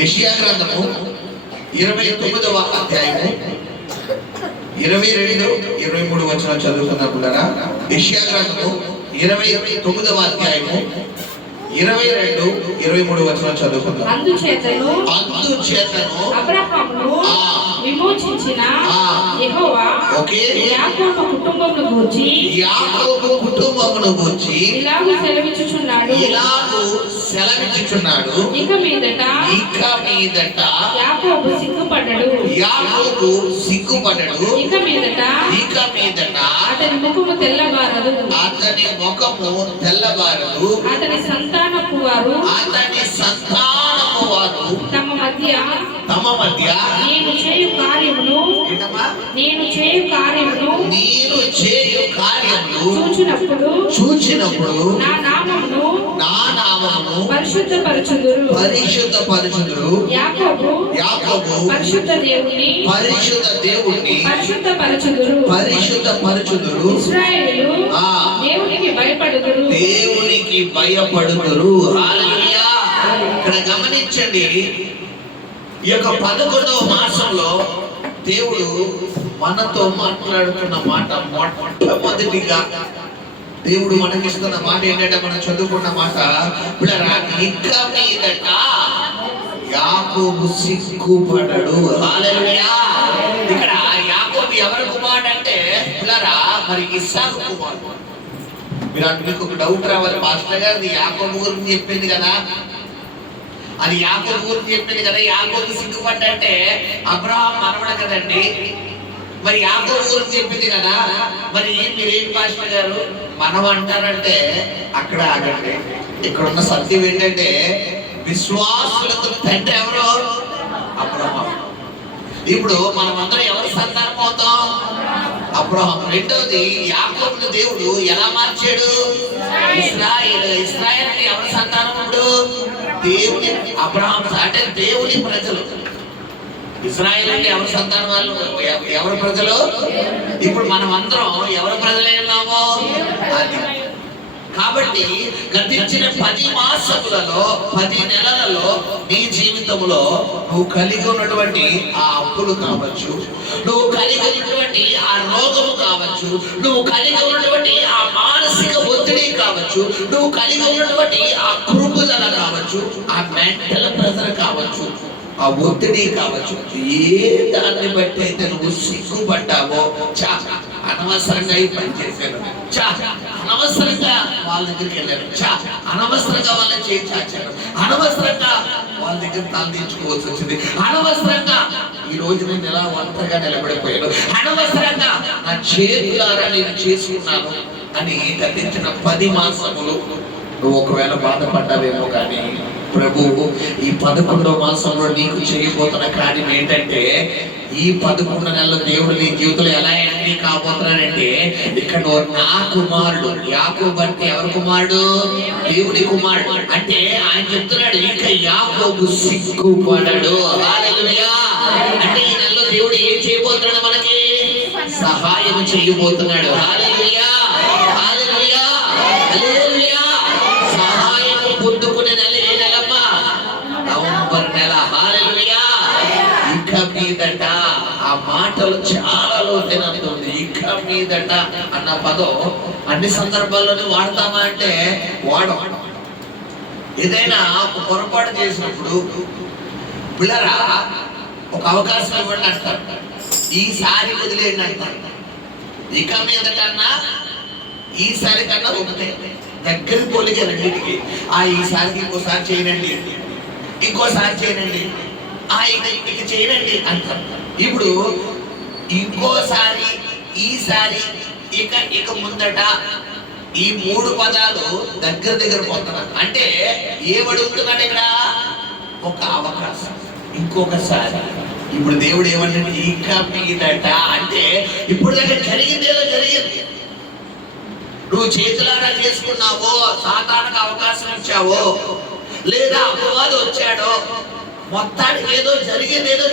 యెషయా గ్రంథము 29వ అధ్యాయము 22-23 వచనం చదువుతున్నప్పుడరా. యెషయా గ్రంథము 29వ అధ్యాయము 22-23 వచనం చదువుకుందాం. అందుచేతను అబ్రహామును విమోచించిన యెహోవా యాకోబు కుటుంబమును గూర్చి ఇలాగు సెలవిచ్చుచున్నాడు. ఇక మీదట యాకోబు సిగ్గుపడడు. ఇక మీదట అతని ముఖము తెల్లబారదు. అతని సంతానపు వారు తమ మధ్య నేను చేయు కార్యమును చూచినప్పుడు నా నామమును పరిశుద్ధపరచుదురు. యాకోబు పరిశుద్ధ దేవుని పరిశుద్ధపరచుదురు. ఇశ్రాయేలు దేవునికి భయపడుదురు. హల్లెలూయా. ఇక్కడ గమనించండి, ఈ యొక్క 11వ మాసంలో దేవుడు మనతో మాట్లాడుతున్న మాట, మొట్టమొదటిగా దేవుడు మనకిస్తున్న మాట ఏంటంటే, మనం చదువుకున్న మాట, ఇక మీదట యాకోబు సిగ్గుపడడు. హల్లెలూయా. ఇక్కడ యాకోబు ఎవరి కుమారుడు అంటే మరి ఇస్సాకు కుమారుడు. మీకు ఒక డౌట్ రావాలి, పాస్టర్ గారు అది యాకోబు గురించి చెప్పింది కదా, యాకోబు సిగ్గుపడ్డంటే అబ్రహాం మనవడు కదండి. మరి యాకోబు గురించి చెప్పింది కదా, మరి మీరేం పాస్టర్ గారు మనం అంటారంటే అక్కడ ఆగండి. ఇక్కడ ఉన్న సత్యం ఏంటంటే, విశ్వాసులకు తండ్రి ఎవరు? అబ్రహాం. ఇప్పుడు మనమందరం ఎవరు సంతానం అవుతాం? అబ్రహాం. రెండోది, యాకోబును దేవుడు ఎలా మార్చాడు? ఇశ్రాయేల్ అంటే ఎవరి సంతానం? ఇప్పుడు దేవుని అబ్రహాం అంటే దేవుని ప్రజలు. ఇశ్రాయేల్ అంటే ఎవరి సంతానం? వాళ్ళు ఎవరి ప్రజలు? ఇప్పుడు మనం అందరం ఎవరి ప్రజలై ఉన్నామో అది. కాబట్టి గతించిన 10 మాసములలో 10 నెలలలో నీ జీవితంలో నువ్వు కలిగి ఉన్నటువంటి ఆ అప్పులు కావచ్చు, నువ్వు కలిగి ఉన్నటువంటి ఆ రోగము కావచ్చు, నువ్వు కలిగి ఉన్నటువంటి ఆ మానసిక ఒత్తిడి కావచ్చు, నువ్వు కలిగి ఉన్నటువంటి ఆ కృంగుదల కావచ్చు, ఆ మెంటల్ ప్రెషర్ కావచ్చు, ఆ ఒత్తిడి కావచ్చు, ఏ దాన్ని బట్టి అయితే నువ్వు సిగ్గుపడ్డావో, అనవసరంగా ఈ పని చేశాను, అనవసరంగా వాళ్ళ దగ్గరికి వెళ్ళాను, అనవసరంగా వాళ్ళని చేయి చాచాను, అనవసరంగా వాళ్ళ దగ్గర తలదించుకోవాల్సి వచ్చింది, అనవసరంగా ఈ రోజు నేను ఎలా ఒంటరిగా నిలబడిపోయాను, అనవసరంగా నా చేతులారా నేను చేసుకున్నాను అని గతించిన 10 మాసములు నువ్వు ఒకవేళ బాధపడ్డావేమో. కానీ ప్రభువు ఈ 11వ మాసంలో నీకు చేయబోతున్న కార్యం ఏంటంటే, ఈ 11 నెలల దేవుడు నీ జీవితంలో ఎలా ఎంట్రీ కాబోతున్నాడంటే, ఇక్కడ నా కుమారుడు యాకోబు అంటే ఎవరి కుమారుడు? దేవుడి కుమారుడు. అంటే ఆయన చెప్తున్నాడు, ఇక యాకోబు సిగ్గుపడడు. హల్లెలూయా. అంటే ఈ నెలలో దేవుడు ఏం చేయబోతున్నాడు? మనకి సహాయం చేయబోతున్నాడు. హల్లెలూయా. హల్లెలూయా. హల్లెలూయా. సహాయం పొందుకునే నెల ఏ నెలమ్మా? నవంబర్ నెల. హల్లెలూయా. ఇక మీదట, ఆ మాటలు చాలా లోతైనది. ఇక మీదట అన్న పదం అన్ని సందర్భాల్లోనే వాడతామా అంటే వాడం. ఏదైనా ఒక పొరపాటు చేసినప్పుడు పిల్లరా ఒక అవకాశం ఇవ్వండి అంటారు, ఈసారి వదిలేయండి అంటారు. ఇక మీదటన్నా ఈసారి కన్నా ఒకటే, దగ్గర పోలిక రెండింటికి. ఈసారికి ఇంకోసారి చేయనండి, ఇంకోసారి చేయనండి, ఇక చేయనండి అంటారు. ఇప్పుడు ఇంకోసారి, ఈసారి, ఇక ముందట, ఈ 3 పదాలు దగ్గర పోతున్నా. అంటే ఏమడుగుతున్నాడు ఇక్కడ? ఒక అవకాశం, ఇంకొకసారి. ఇప్పుడు దేవుడు ఏమంటే ఇక మీదట అంటే, ఇప్పుడు దగ్గర జరిగిందేదో జరిగింది. నువ్వు చేతులారా చేసుకున్నావో, సాతానుకు అవకాశం ఇచ్చావో, లేదా అపవాదు వచ్చాడో, మొత్తానికి ఏదో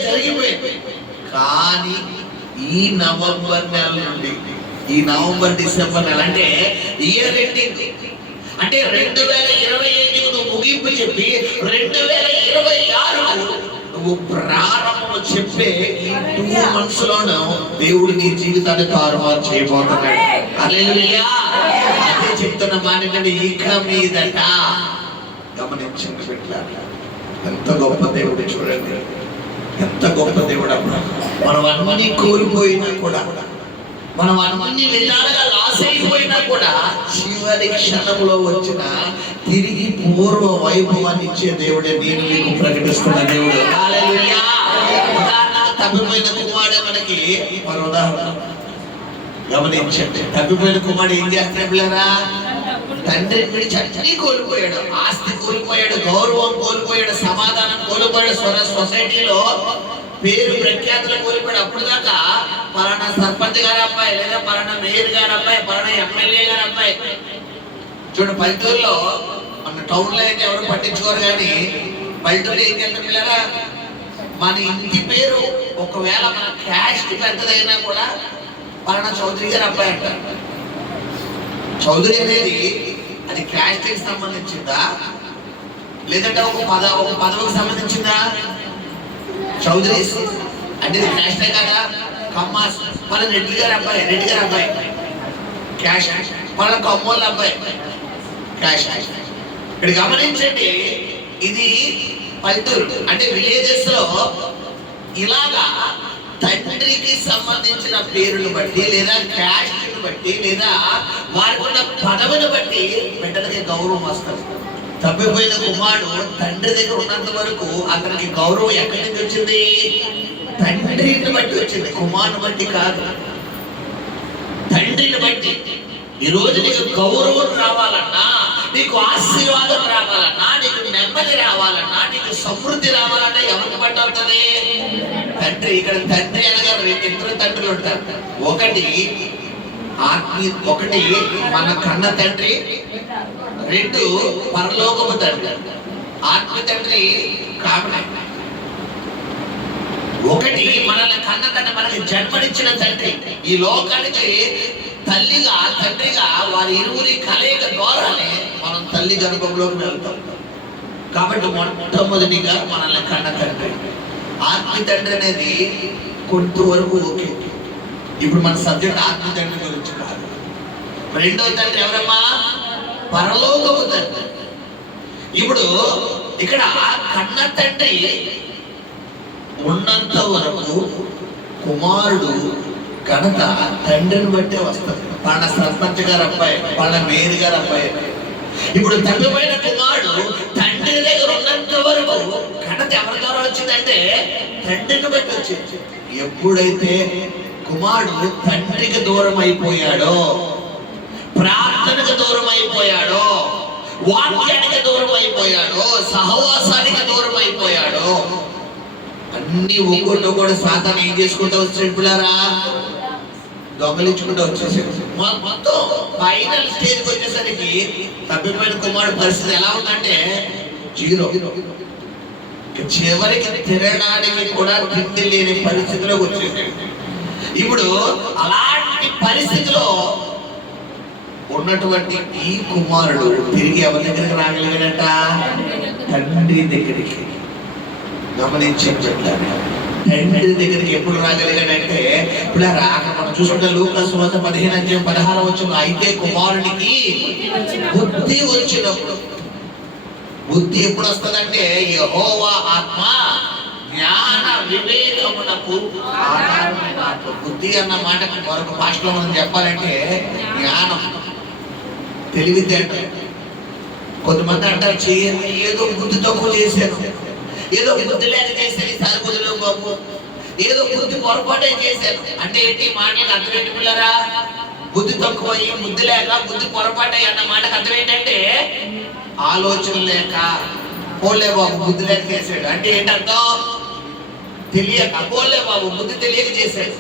జరిగిపోయింది. కానీ ఈ నవంబర్ నెల నుండి, ఈ నవంబర్ డిసెంబర్ నెల అంటే ఇయర్ ఎండింగ్, అంటే 2025 నువ్వు ముగింపు చెప్పి 2026 నువ్వు ప్రారంభం చెప్పే ఈ 2 months లోనూ దేవుడు నీ జీవితాన్ని తారుమారు చేయబోతున్నాడు. హల్లెలూయా. అదే చెప్తున్న మాట ఏంటంటే ఇక మీదట గమనించండి బిడ్డలారా, ఎంత గొప్ప దేవుడు చూడండి, ఎంత గొప్ప దేవుడు. మనం అన్నీ కోల్పోయినా కూడా, మనం అన్ని విధాలుగా లాస్ అయిపోయినా కూడా చివరి క్షణంలో వచ్చిన తిరిగి పూర్వ వైభవాన్ని ఇచ్చే దేవుడే నేను మీకు ప్రకటిస్తున్న దేవుడు. హల్లెలూయా. తప్పిపోయిన కుమారుడు మనకి మరో ఉదాహరణ గమనించండి. తప్పిపోయిన కుమారుడు ఏం చేస్తాడు పిల్లరా? తండ్రిని విడిచి అన్ని కోల్పోయాడు. ఆస్తి కోల్పోయాడు, గౌరవం కోల్పోయాడు, సమాధానం కోల్పోయాడు, సొసైటీలో పేరు ప్రఖ్యాతులు కోల్పోయాడు. అప్పుడు దాకా పలానా సర్పంచ్ గారి అబ్బాయి, లేదా పలానా మేయర్ గారి అబ్బాయి, పలానా ఎమ్మెల్యే గారి అబ్బాయి. చూడండి, పల్లెటూరులో మన టౌన్ లో అయితే ఎవరు పట్టించుకోరు, కానీ పల్లెటూరులో ఏం చేస్తారు పిల్లరా? మన ఇంటి పేరు ఒకవేళ మన క్యాస్ట్ పెద్దదైనా కూడా పలానా చౌదరి గారి అబ్బాయి అంటారు. చౌదరి అనేది అది క్యాస్ట్ కి సంబంధించిందా, లేదంటే ఒక పదవికి సంబంధించిందా? చౌదరి అంటే క్యాస్టే కదా. కమ్మాస్ మన రెడ్డి గారి అబ్బాయి క్యాస్ట్, మన కమ్మోళ్ళ అబ్బాయి క్యాస్ట్. ఇక్కడ గమనించండి, ఇది పల్లెటూరు అంటే విలేజెస్ లో ఇలాగా తండ్రికి సంబంధించిన పేరును బట్టి, లేదా క్యాస్ట్ బట్టి, లేదా వారికి ఉన్న పదవిని బట్టి బిడ్డలకి గౌరవం వస్తుంది. తప్పిపోయిన కుమారుడు తండ్రి దగ్గర ఉన్నంత వరకు అతనికి గౌరవం ఎక్కడి నుంచి వచ్చింది? తండ్రిని బట్టి వచ్చింది, కుమారుని బట్టి కాదు. తండ్రిని బట్టి. ఈ రోజు నీకు గౌరవం రావాలన్నా, నీకు ఆశీర్వాదం రావాలన్నా, నీకు నెమ్మది రావాలన్నా, నీకు సమృద్ధి రావాలన్నా ఎవరికి బట్టి అవుతుంది? తండ్రి. ఇక్కడ తండ్రి అనగా 2 తండ్రులు ఉంటారు. ఒకటి మన కన్న తండ్రి, 2 పరలోకపు తండ్రి. ఆత్మ తండ్రి కాబట్టి ఒకటి మనల్ని కన్న తండ్రి, మనకి జన్మనిచ్చిన తండ్రి. ఈ లోకానికి తల్లిగా తండ్రిగా వారి ఇరువురి కలయిక ద్వారానే మనం తల్లి గర్భంలోకి వెళ్తాం. కాబట్టి మొట్టమొదటిగా మనల్ని కన్న తండ్రి. ఆత్మ తండ్రి అనేది కొంతవరకు ఓకే. ఇప్పుడు మన సబ్జెక్ట్ ఆత్మ తండ్రి గురించి కాదు. 2వ తండ్రి ఎవరమ్మా? పరలోకపు తండ్రి. ఇప్పుడు ఇక్కడ కన్న తండ్రి ఉన్నంత వరకు కుమారుడు ఘనత తండ్రిని బట్టే వస్తుంది. వాళ్ళ సర్పంచ్ గారు అబ్బాయి, వాళ్ళ మేయర్ గారు అబ్బాయి. ఇప్పుడు తప్పిపోయిన కుమారుడు తండ్రి దగ్గర ఉన్నంత వరకు ఘనత ఎవరి ద్వారా వచ్చిందంటే తండ్రిని బట్టి వచ్చింది. ఎప్పుడైతే కుమారుడు తండ్రికి దూరం అయిపోయాడో, ప్రార్థనకు దూరం అయిపోయాడో, వాక్యానికి దూరం అయిపోయాడో, సహవాసానికి దూరం అయిపోయాడో, అన్ని ఒక్కొక్కటి సాతాను ఏం చేసుకుంటూ వచ్చాడు పిల్లరా? దొంగలించుకుంటూ వచ్చేసాడు. మొత్తం ఫైనల్ స్టేజ్కి వచ్చేసరికి తప్పిపోయిన కుమారుడు పరిస్థితి ఎలా ఉందంటే 0. చివరికి తినడానికి కూడా తిండి లేని పరిస్థితిలోకి వచ్చేసాడు. ఇప్పుడు అలాంటి పరిస్థితిలో ఉన్నటువంటి ఈ కుమారుడు తిరిగి ఎవరి దగ్గరికి రాగలిగాడట? తండ్రి దగ్గరికి. గమనించని చెప్తాను, తండ్రి దగ్గరికి ఎప్పుడు రాగలిగాడంటే ఇప్పుడు రాక మనం చూసుకుంటే లూకా సువార్త 15:16 అయితే కుమారుడికి బుద్ధి వచ్చినప్పుడు. బుద్ధి ఎప్పుడు వస్తుందంటే యెహోవా ఆత్మ జ్ఞాన వివేకమునకు ఆధారమైన. బుద్ధి అన్న మాటకు మరొక భాషలో మనం చెప్పాలంటే జ్ఞానం, తెలివితేటలు. కొంతమంది అంటారు ఏదో బుద్ధి తక్కువ చేశాను, ఏదో బుద్ధి లేక చేశాను, ఈసారి కుదరలేదు బాబు, ఏదో బుద్ధి పొరపాటే చేశాను అంటే ఏంటి? మాటలకు అర్థం ఏంటి పిల్లరా? బుద్ధి తక్కువ అయ్యి, బుద్ధి లేక, బుద్ధి పొరపాటు అన్న మాటకు అర్థం ఏంటంటే ఆలోచన లేక. పోలే బాబు బుద్ధి లేక చేశాడు అంటే ఏంటంటాం? తెలియక. పోలే బాబు బుద్ధి తెలియక చేశాడు.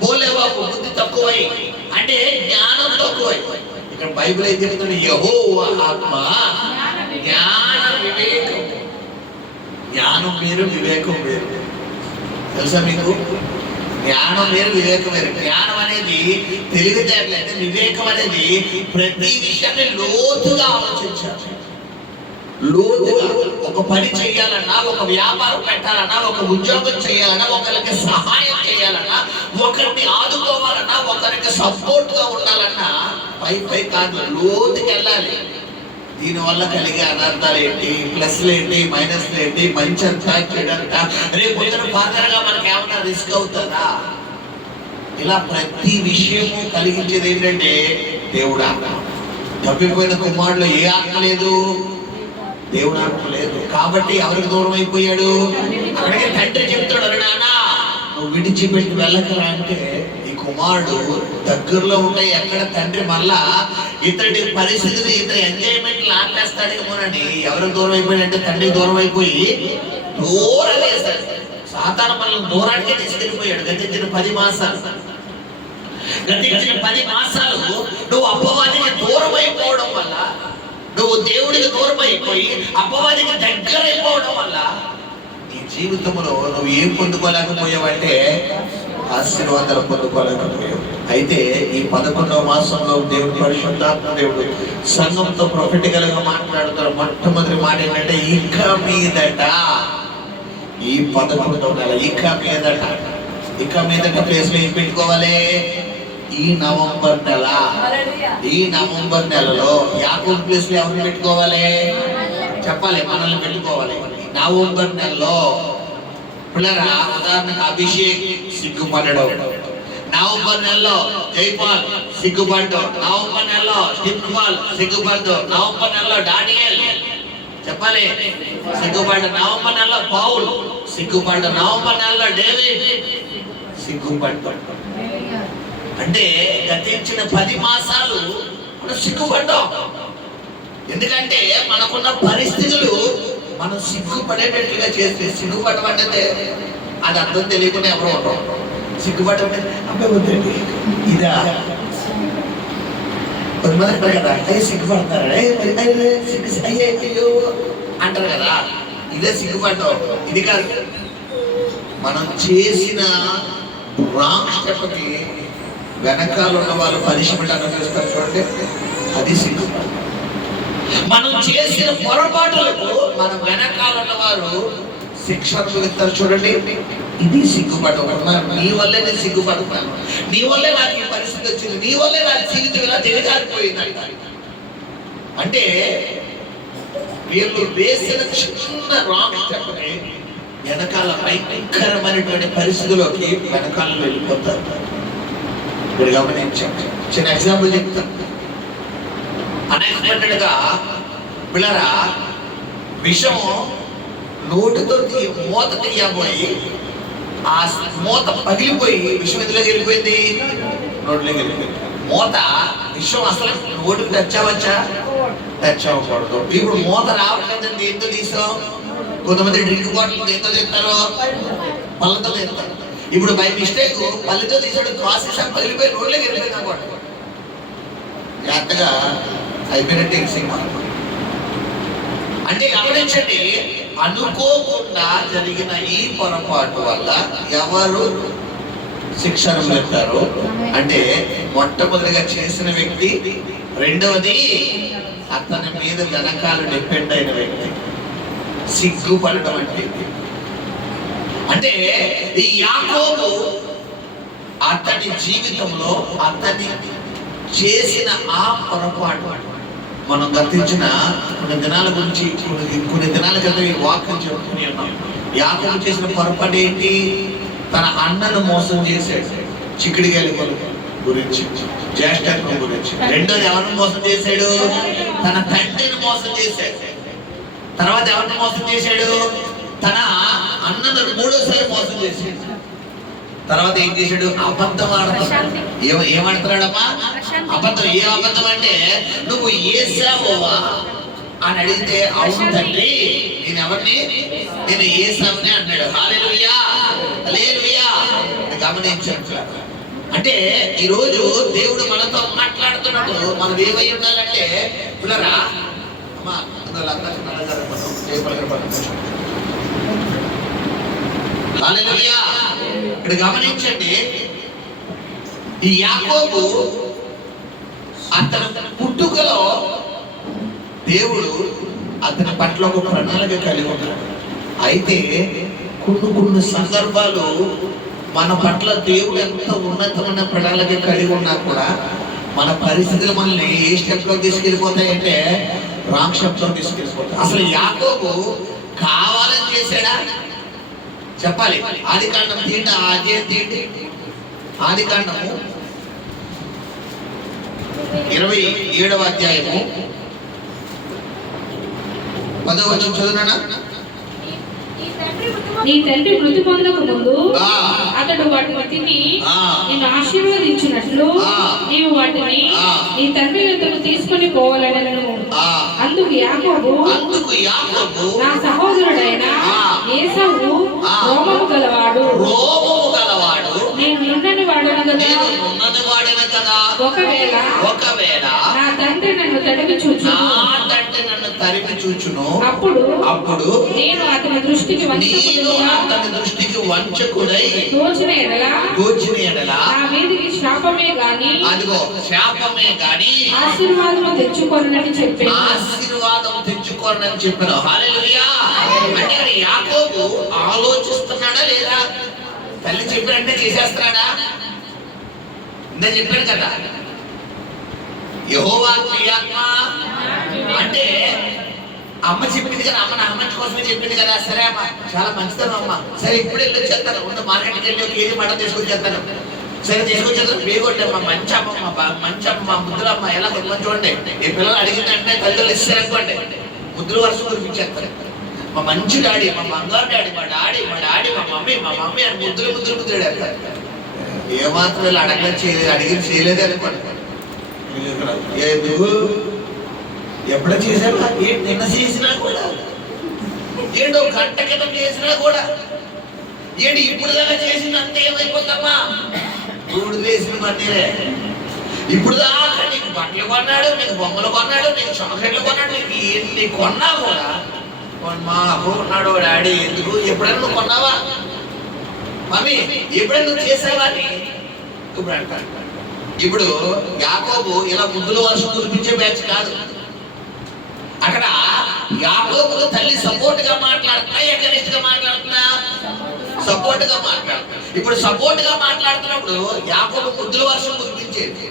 పోలే బాబు బుద్ధి తక్కువై అంటే జ్ఞానం తక్కువై. ఇక్కడ బైబిల్ ఏం చెప్తుంది? యెహోవా ఆత్మ జ్ఞాన వివేకం. జ్ఞానం వేరు, వివేకం వేరు. తెలుసా మీకు? జ్ఞానం వేరు, వివేకం వేరు. జ్ఞానం అనేది తెలివితేటలు, వివేకం అనేది ప్రతి విషయాన్ని లోతుగా ఆలోచించాలి. లోతుగా ఒక పని చేయాలన్నా, ఒక వ్యాపారం పెట్టాలన్నా, ఒక ఉద్యోగం చేయాలన్నా, ఒకరికి సహాయం చేయాలన్నా, ఒకరిని ఆదుకోవాలన్నా, ఒకరికి సపోర్ట్ గా ఉండాలన్నా పై కాదు, లోతుకి వెళ్ళాలి. దీనివల్ల కలిగే అనర్థాలు ఏంటి, ప్లస్లు ఏంటి, మైనస్లు ఏంటి, మంచి అంతా చెడంట, రేపు పొద్దున ఫర్దర్ గా మనకి ఏమన్నా రిస్క్ అవుతుందా? ఇలా ప్రతి విషయము కలిగించేది ఏంటంటే దేవుడు ఆత్మ. తప్పిపోయిన కుమారుడు ఏ ఆత్మ లేదు, దేవుడు ఆత్మ లేదు. కాబట్టి ఎవరికి దూరం అయిపోయాడు? అక్కడికి తండ్రి చెప్తాడు, అరే నాన్న నువ్వు విడిచిపెట్టి వెళ్ళకరా అంటే ఈ కుమారుడు దగ్గరలో ఉంటాయి ఎక్కడ తండ్రి మళ్ళా ఇతడి పరిస్థితిని ఇతని ఎంజాయ్మెంట్ ఆపేస్తాడేమోనని ఎవరికి దూరం అయిపోయాడంటే తండ్రికి దూరం అయిపోయి దూరం వేస్తాడు. సాతాను మనల్ని దూరానికి తీసుకెళ్ళిపోయాడు. గతించిన 10 మాసాలు గతించిన 10 మాసాలు నువ్వు అపవాదికి దూరం అయిపోవడం వల్ల, నువ్వు దేవుడికి దూరం అయిపోయి అపవాదికి దగ్గర అయిపోవడం వల్ల నీ జీవితంలో నువ్వు ఏం పొందుకోలేకపోయావంటే ఆశీర్వాదాలు పొందుకోలేకపోయావు. అయితే ఈ 11వ మాసంలో దేవుడు పరిశుద్ధాత్మ దేవుడు సంఘంతో ప్రొఫెటికల్ గా మాట్లాడుతారు. మొట్టమొదటి మాట ఏంటంటే ఇక మీదట, ఈ 11వ నెల ఇక మీదట ప్లేస్ లో ఏం పెట్టుకోవాలి? ఈ నవంబర్ నెలలో యాకోబు ప్లేస్ లో ఎవరిని పెట్టుకోవాలి? చెప్పాలి, మనల్ని పెట్టుకోవాలి. నవంబర్ నెలలో పిల్లరా, ఉదాహరణకు అభిషేక్ సిగ్గుపడడం, నవంబర్ నెలలో జైపాల్ సిగ్గుపడ్డం, నవంబర్ నెలలో స్టిప్పాల్ సిగ్గుపడ్డం, నవంబర్ నెలలో డానియల్ చెప్పాలి సిగ్గుపడ్డ, నవంబర్ నెలలో పౌల్ సిగ్గుపడ్డ, నవంబర్ నెలలో డేవిడ్ సిగ్గుపడ్డాడు. అంటే గతించిన 10 మాసాలు మనం సిగ్గుపడ్డాం. ఎందుకంటే మనకున్న పరిస్థితులు మనం సిగ్గుపడేటట్లుగా చేస్తే, సిగ్గుపడమంటే అది అర్థం తెలియకుండా ఎవరు ఉంటాం. సిగ్గుపడమంటే అబ్బాయి వద్దండి ఇదా కొంతమంది అంటారు కదా, అయ్యే సిగ్గుపడతారు, అయ్యో అంటారు కదా, ఇదే సిగ్గుపడ్డాం. ఇది కాదు, మనం చేసిన రాంగ్ స్టెప్కి వెనకాల ఉన్న వాళ్ళు పనిష్మెంట్ అనుభవిస్తారు చూడండి, అది సిగ్గుపడ్డం. మనం చేసిన పొరపాటులకు మన వెనకాల ఉన్న వారు శిక్ష అనుభవిస్తారు చూడండి, ఇది సిగ్గుపడడం. నీ వల్లే నేను సిగ్గుపడుతున్నాను, నీ వల్లే నాకు ఈ పరిస్థితి వచ్చింది, నీ వల్లే నా జీవితం ఇలా దిగజారిపోయింది అంటే వీళ్ళు వేసిన చిన్న రాంగ్ స్టెప్ని వెనకాల భయంకరమైనటువంటి పరిస్థితుల్లోకి వెనకాల వెళ్ళిపోతారు. మీరు గమనించండి. చిన్న ఎగ్జాంపుల్ చెప్తాను. అన్ఎక్స్పెక్టెడ్ గా పిల్లరా విషం నోటితో మూత తీయబోయి ఆ మూత పగిలిపోయి విషం ఎందులోకి వెళ్ళిపోయింది? నోట్లోకి వెళ్ళిపోయింది. మూత విషం అసలు నోటికి టచ్ అవ్వచ్చా? టచ్ అవ్వకూడదు. ఇప్పుడు మూత రావట్లేదు, దేంతో తీసాం? కొంతమంది డ్రింక్ బాటిల్ దేంతో తీస్తారు? పళ్ళతో తీస్తారు. ఇప్పుడు బై మిస్టేక్ పళ్ళతో తీసాడు, కాసేసా పగిలిపోయి నోట్లోకి వెళ్ళిపోయింది అన్నమాట. జాగ్రత్తగా అయిపోయినట్టే సినిమా. అంటే గమనించండి, అనుకోకుండా జరిగిన ఈ పొరపాటు వల్ల ఎవరు శిక్షణ పెడతారు అంటే మొట్టమొదటిగా చేసిన వ్యక్తి, రెండవది అతని మీద వెనకాల డిపెండ్ అయిన వ్యక్తి. సిగ్గుపడటం అంటే ఈ యాకోబు అతని జీవితంలో అతని చేసిన ఆ పొరపాటు మనం గతించిన కొన్ని దినాల గురించి కొన్ని దినాల క్రితం ఈ వాక్యం చెప్పుకుని ఉన్నాం. యాకోబు చేసిన పొరపాటు ఏంటి? తన అన్నను మోసం చేశాడు, చిక్కుడుగాయల గురించి, జ్యేష్ఠత్వం గురించి. రెండోది ఎవరిని మోసం చేశాడు? తన తండ్రిని మోసం చేశాడు. తర్వాత ఎవరిని మోసం చేశాడు? తన అన్నను మూడోసారి మోసం చేశాడు. తర్వాత ఏం చేశాడు? అబద్ధం ఆడతాడు. ఏమంటున్నాడమ్మా? అబద్ధం. ఏ అబద్ధం అంటే, నువ్వు ఏసావోవా అని అడిగితే అవును తండ్రి నేను ఎవరిని? నేను ఏసావునే అన్నాడు. హల్లెలూయా హల్లెలూయా. గమనించండి. అంటే ఈరోజు దేవుడు మనతో మాట్లాడుతున్నప్పుడు మనం ఏమై ఉండాలంటే, పిల్లరా అమ్మా హల్లెలూయా. ఇక్కడ గమనించండి, ఈ యాకోబు అతని పుట్టుకలో దేవుడు అతని పట్ల ఒక ప్రణాళిక కలిగి ఉన్నాడు. అయితే కొన్ని సందర్భాలు మన పట్ల దేవుడు ఎంత ఉన్నతమైన ప్రణాళిక కలిగి ఉన్నా కూడా మన పరిస్థితులు మనల్ని ఏ స్టెప్లో తీసుకెళ్ళిపోతాయంటే రాంగ్ స్టెప్లో తీసుకెళ్ళిపోతాయి. అసలు యాకోబు కావాలని చేశాడా చెప్పాలి. ఆదికాండం తీయండి, అధ్యాయం తీయండి. ఆదికాండము 27వ అధ్యాయము 10వ వచనం చదువునా. నీ తండ్రి మృతి పొందక ముందు ఆ. అతడు వాటిని తిని ఆ. నిన్ను ఆశీర్వదించినట్లు ఆ. నీవు వాటిని ఆ. నీ తండ్రి యొద్దకు తీసుకొని పోవాలనను. ఆ. అందుకు యాకోబు నా సహోదరుడైన ఆ. ఏసావు ఆ. రోమము గలవాడు, నేను నున్నని వాడను కదా. ఒకవేళ నా తండ్రి నన్ను తడిమి చూచును అప్పుడు నేను అతని దృష్టికి వంచకుడై తోచిన ఎడల నా మీదికి శాపమే గాని అదిగో శాపమే గాని ఆశీర్వాదము తెచ్చుకోనని చెప్పాను. హల్లెలూయా. అంటే యాకోబు ఆలోచిస్తున్నాడా లేదా? తల్లి చెప్పినట్టే చేసేస్తున్నాడా? నేను చెప్పాను కదా, యెహోవా ప్రియాత్మ అంటే అమ్మ చెప్పింది కదా, అమ్మ నా మంచి కోసమే చెప్పింది కదా. సరే అమ్మ చాలా మంచిదమ్మ, అమ్మ సరే ఇప్పుడు వెళ్ళి చేస్తాను, ముందు మార్కెట్కి వెళ్ళి ఒక కేజీ మటన్ తీసుకొని చేస్తాను. సరే తీసుకొచ్చేస్తాను, బేగొట్టమ్మా మంచి అమ్మ, మంచి అమ్మ, ముద్దులమ్మ. ఎలా కొంతమంది చూడండి, ఈ పిల్లలు అడిగిందంటే తల్లిదండ్రులు ఇస్తారనుకోండి, ముద్దులు వరుస కురిపించేస్తారు. మా మంచి డాడీ, మా బంగారు డాడీ, మా డాడీ, మా మమ్మీ అని ముద్దులు డాడీ. ఏమాత్రం వీళ్ళు అడిగి చేయలేదే అనుకోండి. ఎప్పుడో చేశారు, నిన్న చేసినా కూడా, ఏంటో గంట క్రితం చేసినా కూడా, ఏంటి ఇప్పుడు దాకా చేసినంత ఏమైపోతామా? ఇప్పుడు చేసిన పన్నీరే. ఇప్పుడు దాకా నీకు బట్టలు కొన్నాడు, నీకు బొమ్మలు కొన్నాడు, నీకు చాక్లెట్లు కొన్నాడు, నీకు ఎన్ని కొన్నా కూడా మా అబ్బు ఉన్నాడు డాడీ ఎందుకు? ఎప్పుడైనా నువ్వు కొన్నావా? మమ్మీ ఎప్పుడైనా నువ్వు చేసావా అని ఇప్పుడు అంటాడు. ఇప్పుడు యాకోబు ఇలా ముద్దుల వర్షం కురిపించే బ్యాచ్ కాదు. అక్కడ యాకోబు తల్లి సపోర్ట్ గా మాట్లాడుతున్నా, ఎగనిస్ట్ గా మాట్లాడుతున్నా? సపోర్ట్ గా మాట్లాడుతున్నా. ఇప్పుడు సపోర్ట్ గా మాట్లాడుతున్నప్పుడు యాకోబు ముద్దుల వర్షం కురిపించేది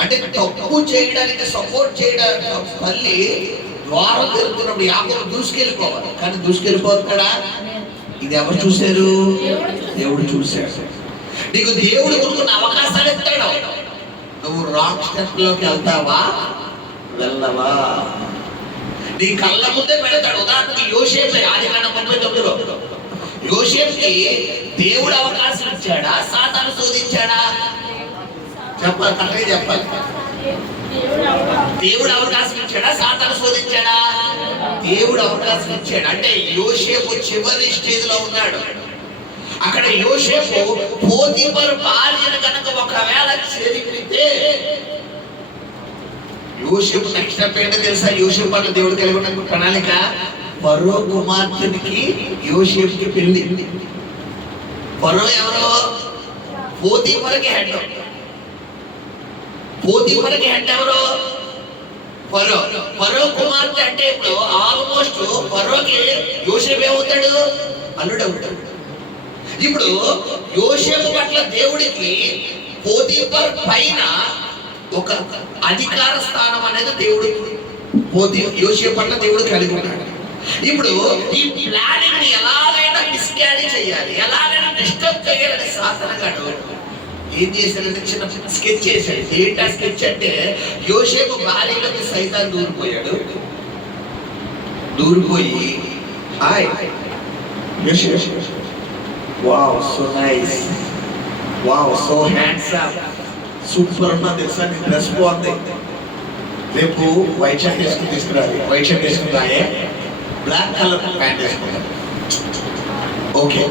అంటే తప్పు చేయడానికి సపోర్ట్ చేయడానికి తల్లి ద్వారం తిరుగుతున్నప్పుడు యాకోబు దూసుకెళ్ళిపోవాలి. కానీ దూసుకెళ్ళిపోతాడా? ఇది ఎవరు చూశారు? దేవుడు చూశాడు. నీకు దేవుడు కొనుక్కున్న అవకాశాలు ఇస్తాడు. నువ్వు రాంగ్ స్టెప్ లోకి వెళ్తావా వెళ్ళవా? నీ కళ్ళ ముందే పెడతాడు. ఉదాహరణకి యోసేపు, ఆదికాండం 39లో యోసేపుకి దేవుడు అవకాశం ఇచ్చాడా, సాతాను శోధించాడా? చెప్పాలి, కరెక్ట్గా చెప్పాలి. దేవుడు అవకాశం ఇచ్చాడా, సాతాను శోధించాడా? దేవుడు అవకాశం ఇచ్చాడు. అంటే యోసేపు చివరి స్టేజ్ లో ఉన్నాడు. అక్కడ యోసేపు పోతీఫరు భార్యను కనుక ఒకవేళ చెరిపితే యోసేపు నెక్స్ట్ స్టెప్ ఏంటో తెలుసా? యోసేపు పట్ల దేవుడు కలిగి ఉన్న ప్రణాళిక, ఫరో కుమార్తెనికి యోసేపుకి పెళ్లి. ఫరో ఎవరో? పోతీఫరుకి హెడ్. పోతీఫరుకి హెడ్ ఎవరో? ఫరో. ఫరో కుమార్తె అంటే ఇప్పుడు ఆల్మోస్ట్ ఫరోకి యోసేపు ఏమవుతాడు? అల్లుడు అవుతాడు. ఇప్పుడు యోసేపు పట్ల దేవుడికి పోతీఫర్ పైన ఒక అధికార స్థానం అనేది దేవుడు యోసేపు పట్ల దేవుడు కలిగి ఉన్నాడు. ఇప్పుడు ఈ ప్లానింగ్ ని ఎలాగైనా మిస్క్యారీ చేయాలి, ఎలాగైనా డిస్టర్బ్ చేయాలని సాధనగాడు ఏం చేశాడంటే చిన్న స్కెచ్ చేశాడు. ఏంటా స్కెచ్ అంటే, యోసేపు భార్యలోకి సైతాన్ దూరిపోయాడు. దూరిపోయి hi wow so nice, wow so handsome, super ఉన్నా తెలుసా, నీ డ్రెస్ బాగుంది, రేపు వైట్ షర్ట్ వేసుకుని తీసుకురాలి, వైట్ షర్ట్ వేసుకుని రాయే, బ్లాక్ కలర్ ప్యాంట్ వేసుకుంటాను, ఓకే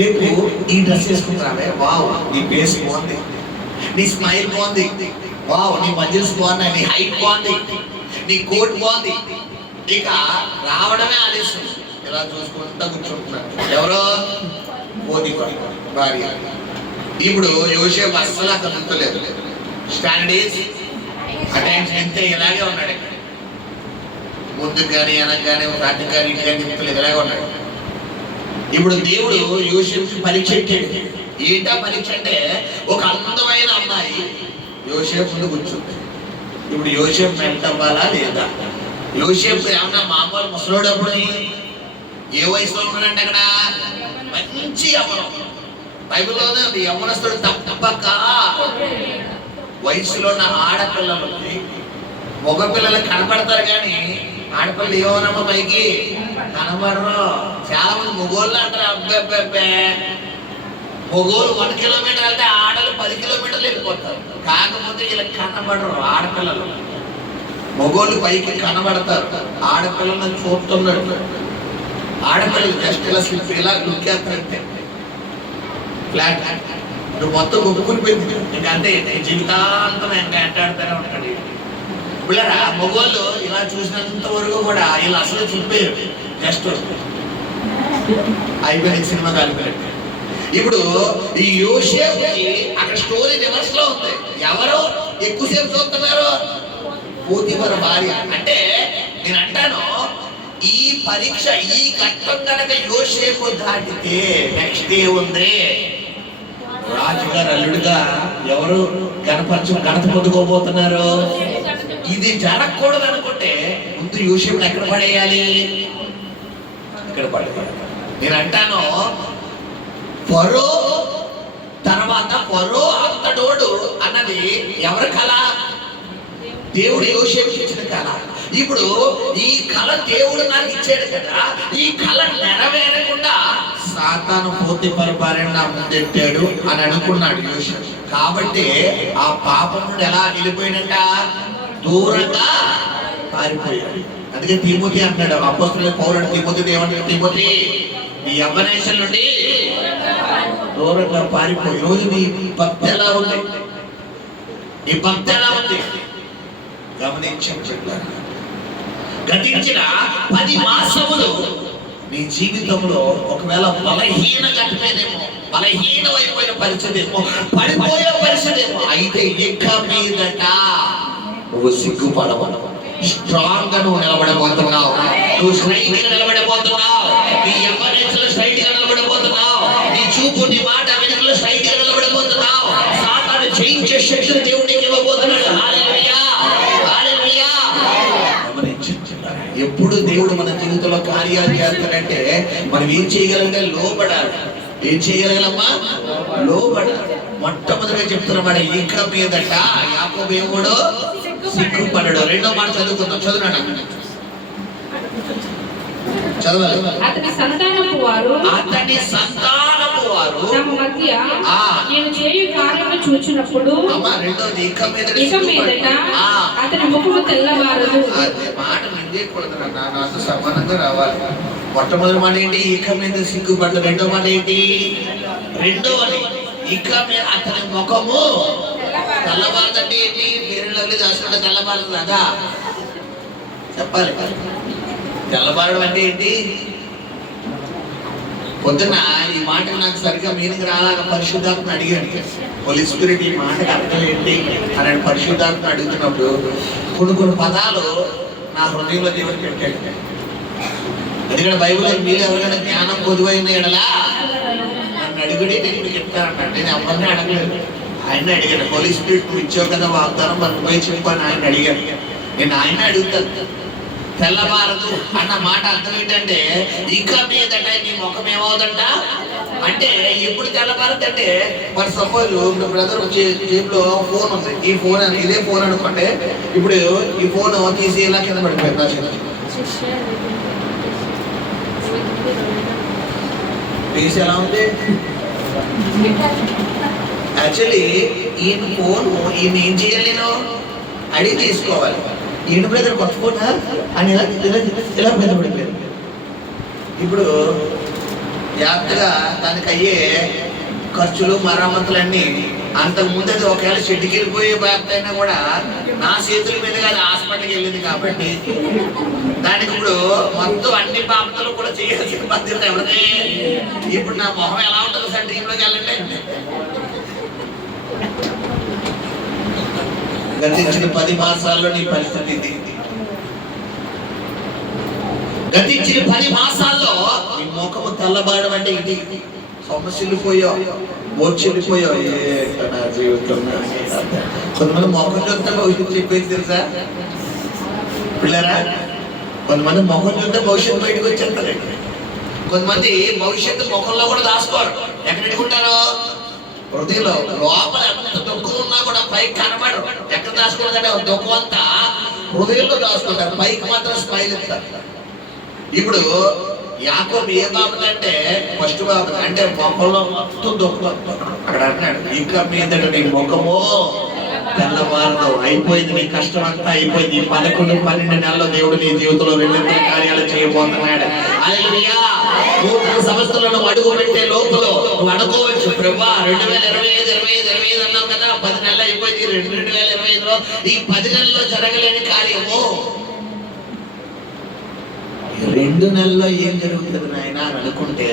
రేపు ఈ డ్రెస్ వేసుకుని రావే, వావ్ నీ ఫేస్ బాగుంది, నీ స్మైల్ బాగుంది, వావ్ నీ మజిల్స్ బాగున్నాయి, నీ హైట్ బాగుంది, నీ కోట్ బాగుంది. ఇక రావడమే ఆలస్యం. ఇలా చూసుకుంటా కూర్చుంటున్నాడు. ఎవరో పోతీఫర్ భార్య. ఇప్పుడు యోసేపు అస్సలు అక్కడ ఉంటలేదు. స్టాండర్డ్ అటెన్షన్ అంతే ఇలాగే ఉన్నాడు. ముందుకు కానీ వెనక్కి కానీ అటు కానీ ఇటు కానీ చెప్తలేదు, ఇలాగే ఉన్నాడు. ఇప్పుడు దేవుడు యోసేపుకి పరీక్ష పెట్టాడు. ఏంటా పరీక్ష అంటే, ఒక అందమైన అమ్మాయి యోసేపు ముందు కూర్చుంది. ఇప్పుడు యోసేపు మెంట్ అవ్వాలా లేదా? యోసేపు ఏమన్నా మామూలు ముసలోడప్పుడు ఏ వయసులో ఉన్నాడంటే అక్కడ మంచి యవ్వనం. బైబిల్లోనే యవ్వనస్తుడు తప్పక వయసులో ఉన్న ఆడపిల్లలు మగపిల్లలు కనపడతారు, కానీ ఆడపిల్లలు ఏమోనమ్మా పైకి కనబడరు. చాలా మంది మొగోళ్ళు అంటారు, అబ్బే మొగోళ్ళు 1 కిలోమీటర్ వెళ్తే ఆడలు 10 కిలోమీటర్లు వెళ్ళిపోతారు. కాకపోతే ఇలా కనబడరు ఆడపిల్లలు. మొగోళ్ళు పైకి కనబడతారు, ఆడపిల్లలను చూస్తున్నాడు. ఆడపిల్లలు జస్ట్ ఇలా స్లిప్ ఇలా లుక్కేస్తారంటే ఫ్లాట్ నువ్వు మొత్తం ఒప్పుకునిపోయింది. ఇంకంతే జీవితాంతం ఇంకా ఎంటాడుతూనే ఉంటాడు. పిల్లరా మొగోళ్ళు ఇలా చూసినంత వరకు కూడా ఇలా అసలు చూపారు, జస్ట్ అయిపోయిన సినిమా కాలిపోయాడు. ఇప్పుడు ఈ యోసేపుకి అక్కడ స్టోరీ రివర్స్ లో ఉంది. ఎవరు ఎక్కువసేపు చూస్తున్నారు? పోతిఫర్ భార్య. అంటే నేను అంటాను, ఈ పరీక్ష ఈ ఘట్టం కనుక యోసేపు దాటితే నెక్స్ట్ డే ఉంది రాజుగారు అల్లుడుగా ఎవరు గణత పొందుకోబోతున్నారు. ఇది జరగకూడదు అనుకుంటే ముందు యోసేపుని ఎక్కడ పడేయాలి? ఇక్కడ పడేయాలి. నేను అంటాను, ఫరో తర్వాత ఫరో అంతటోడు అన్నది ఎవరి కళ? దేవుడు యోసేపుకి ఇచ్చిన కళ. ఇప్పుడు ఈ కళ దేవుడు నాకు ఇచ్చాడు కదా, ఈ కళ నెరవేరకుండా సాతాను పోతిఫర్ భార్యను నా ముందెట్టాడు అని అనుకున్నాడు యోసేపు. కాబట్టి ఆ పాపం నుండి ఎలా వెళ్ళిపోయినట్ట? దూరంగా పారిపోయాడు. అందుకే తిమోతి అంటున్నాడు, అపోస్తలుడైన పౌలుడు తిమోతితో ఏమంటాడు? తిమోతి, నీ యవ్వనేశం నుండి దూరంగా పారిపోయి. ఈరోజు నీ భక్తి ఎలా ఉంది? నీ భక్తి ఎలా ఉంది? గమనించండి. గతించిన 10 మాసములు నీ జీవితంలో ఒకవేళ బలహీన ఘటమేదేమో, బలహీనమైపోయిన పరిస్థితి ఏమో, పడిపోయే పరిస్థితి ఏమో, అయితే ఇక మీదట నువ్వు సిగ్గుపడవు. స్ట్రాంగ్ గా నువ్వు నిలబడబోతున్నావు. నువ్వు స్ట్రైట్ గా నిలబడబోతున్నావు. నీ యవ్వనేశంలో స్ట్రైట్ గా నిలబడబోతున్నావు. నీ చూపు నీ మాట వెనుకలో స్ట్రైట్ గా నిలబడబోతున్నావు. సాతాను జయించే శక్తిని దేవుడు నీకు ఇవ్వబోతున్నాడు. హల్లెలూయా, హల్లెలూయా. ఎప్పుడు దేవుడు మన జీవితంలో కార్యాలు చేస్తాడంటే మనం ఏం చేయగలంగా? లోబడాలి. ఏం చేయగలగలమ్మా? లోబడాలి. మొట్టమొదటిగా చెప్తున్నమాట, ఇక మీదట యాకోబు ఏమోడు సిగ్గుపడడు. రెండో మాట చదువుకుందాం, చదువునాడు. చదవాలి. అతని సంతానపు వారు తమ మధ్య నేను చేయు కార్యము చూచినప్పుడు రెండోది ఇక మీదట అతని ముఖము తెల్లవారదు. మాట నిందేయకూడదు, నాతో సమానంగా రావాలి. మొట్టమొదటి మాట ఏంటి? ఇక మీద సిగ్గుపడ్డ. రెండో మాట ఏంటి? రెండోది ఇక మీద అతని ముఖము తెల్లబారదంటే ఏంటి? పేరులోకి దాచుకుంటే తెల్లబారదు కదా చెప్పాలి. తెల్లబారడం అంటే ఏంటి? పొద్దున్న ఈ మాట నాకు సరిగ్గా మీనింగ్ రాలాగా పరిశుద్ధాత్మను అడిగాను. హోలీ స్పిరిట్ ఈ మాటకి అర్థం ఏంటి అని పరిశుద్ధాత్మను అడుగుతున్నప్పుడు కొన్ని పదాలు నా హృదయంలో దేవుడు పెట్టాడు. ఎందుకంటే బైబిల్లో మీరు ఎవరికైనా జ్ఞానం పొదువైన ఎడలా నన్ను అడుగుడే నేను మీకు చెప్తానన్నాడు. నేను ఎవరిని అడగలేదు, ఆయన అడిగాను. హోలీ స్పిరిట్ నువ్వు ఇచ్చావు కదా వాగ్దానం, మనం పోయి చెప్పని ఆయన అడిగాను. నేను ఆయన అడుగుతాను. తెల్లబారదు అన్న మాట అర్థం ఏంటంటే ఇక మీదట నీ ముఖం ఏమవుతుంట అంటే ఎప్పుడు తెల్లబారదంటే మరి సపోజ్ బ్రదర్ జేబులో ఫోన్ ఉంది, ఈ ఫోన్ అని ఇదే ఫోన్ అనుకోండి. ఇప్పుడు ఈ ఫోన్ తీసి ఇలా కింద పడిపోయింది, తీసి ఎలా ఉంది? యాక్చువల్లీ ఈయన ఫోన్ ఈయన ఏం చేయాలి? నేను అడిగి తీసుకోవాలి. ఈయన బ్రదర్ కొత్త ఫోన్ అని ఇలా ఇలా మీద పడిపోయింది. ఇప్పుడు జాగ్రత్తగా దానికి అయ్యే ఖర్చులు మరమ్మతులన్నీ అంతకుముందు అది ఒకవేళ షెడ్కి వెళ్ళిపోయే బాధ్యత అయినా కూడా నా చేతుల మీదుగా అది హాస్పిటల్కి వెళ్ళింది. కాబట్టి దానికి ఇప్పుడు మొత్తం అన్ని బాధ్యతలు కూడా చేయాల్సిన బాధ్యత ఎవరిది? ఇప్పుడు నా మొహం ఎలా ఉంటుంది సార్ టీంలోకి వెళ్ళండి? గతించిన 10 మాసాల్లో నీ పరిస్థితి ఇది. గతించిన 10 మాసాల్లో నీ ముఖము తెల్లబారడం అంటే ఇది. సమస్యలు పోయావు, మోర్చెల్లిపోయావు. నా జీవితం కొంతమంది ముఖం చూస్తే భవిష్యత్తు చెప్పేది తెలుసా పిల్లరా? కొంతమంది ముఖం చూస్తే భవిష్యత్తు బయటకు వచ్చేస్తారు. కొంతమంది భవిష్యత్తు ముఖంలో కూడా దాచుకోరు. ఎక్కడ పెట్టుకుంటారు? హృదయంలో. లోపల ఎంత దుఃఖం ఉన్నా కూడా పైకి కనబడరు. ఎక్కడ దాచుకుంటారంటే దుఃఖం అంతా హృదయంలో దాచుకుంటారు, పైకి మాత్రం స్మైల్ ఇస్తారు. ఇప్పుడు యాకోబు ఏ బాబు అంటే ఫస్ట్ బాబు అంటే ముఖంలో మొత్తం దుఃఖం. అక్కడ అంటున్నాడు, ఇక మీదట నీ ముఖము తెల్లవారు అయిపోయింది, నీ కష్టం అంతా అయిపోయింది. 11-12 నెలల్లో దేవుడు నీ జీవితంలో 2 కార్యాలు చేయబోతున్నాడు. హల్లెలూయా. నూతన సంవత్సరాలను అడుగు పెట్టే లోపల నువ్వు అనుకోవచ్చు, ప్రభువా 2025 అన్నావు కదా, 10 నెలలు అయిపోయింది. 2025లో ఈ 10 నెలల్లో జరగలేని కార్యము 2 నెలల్లో ఏం జరుగుతుంది నాయన అని అనుకుంటే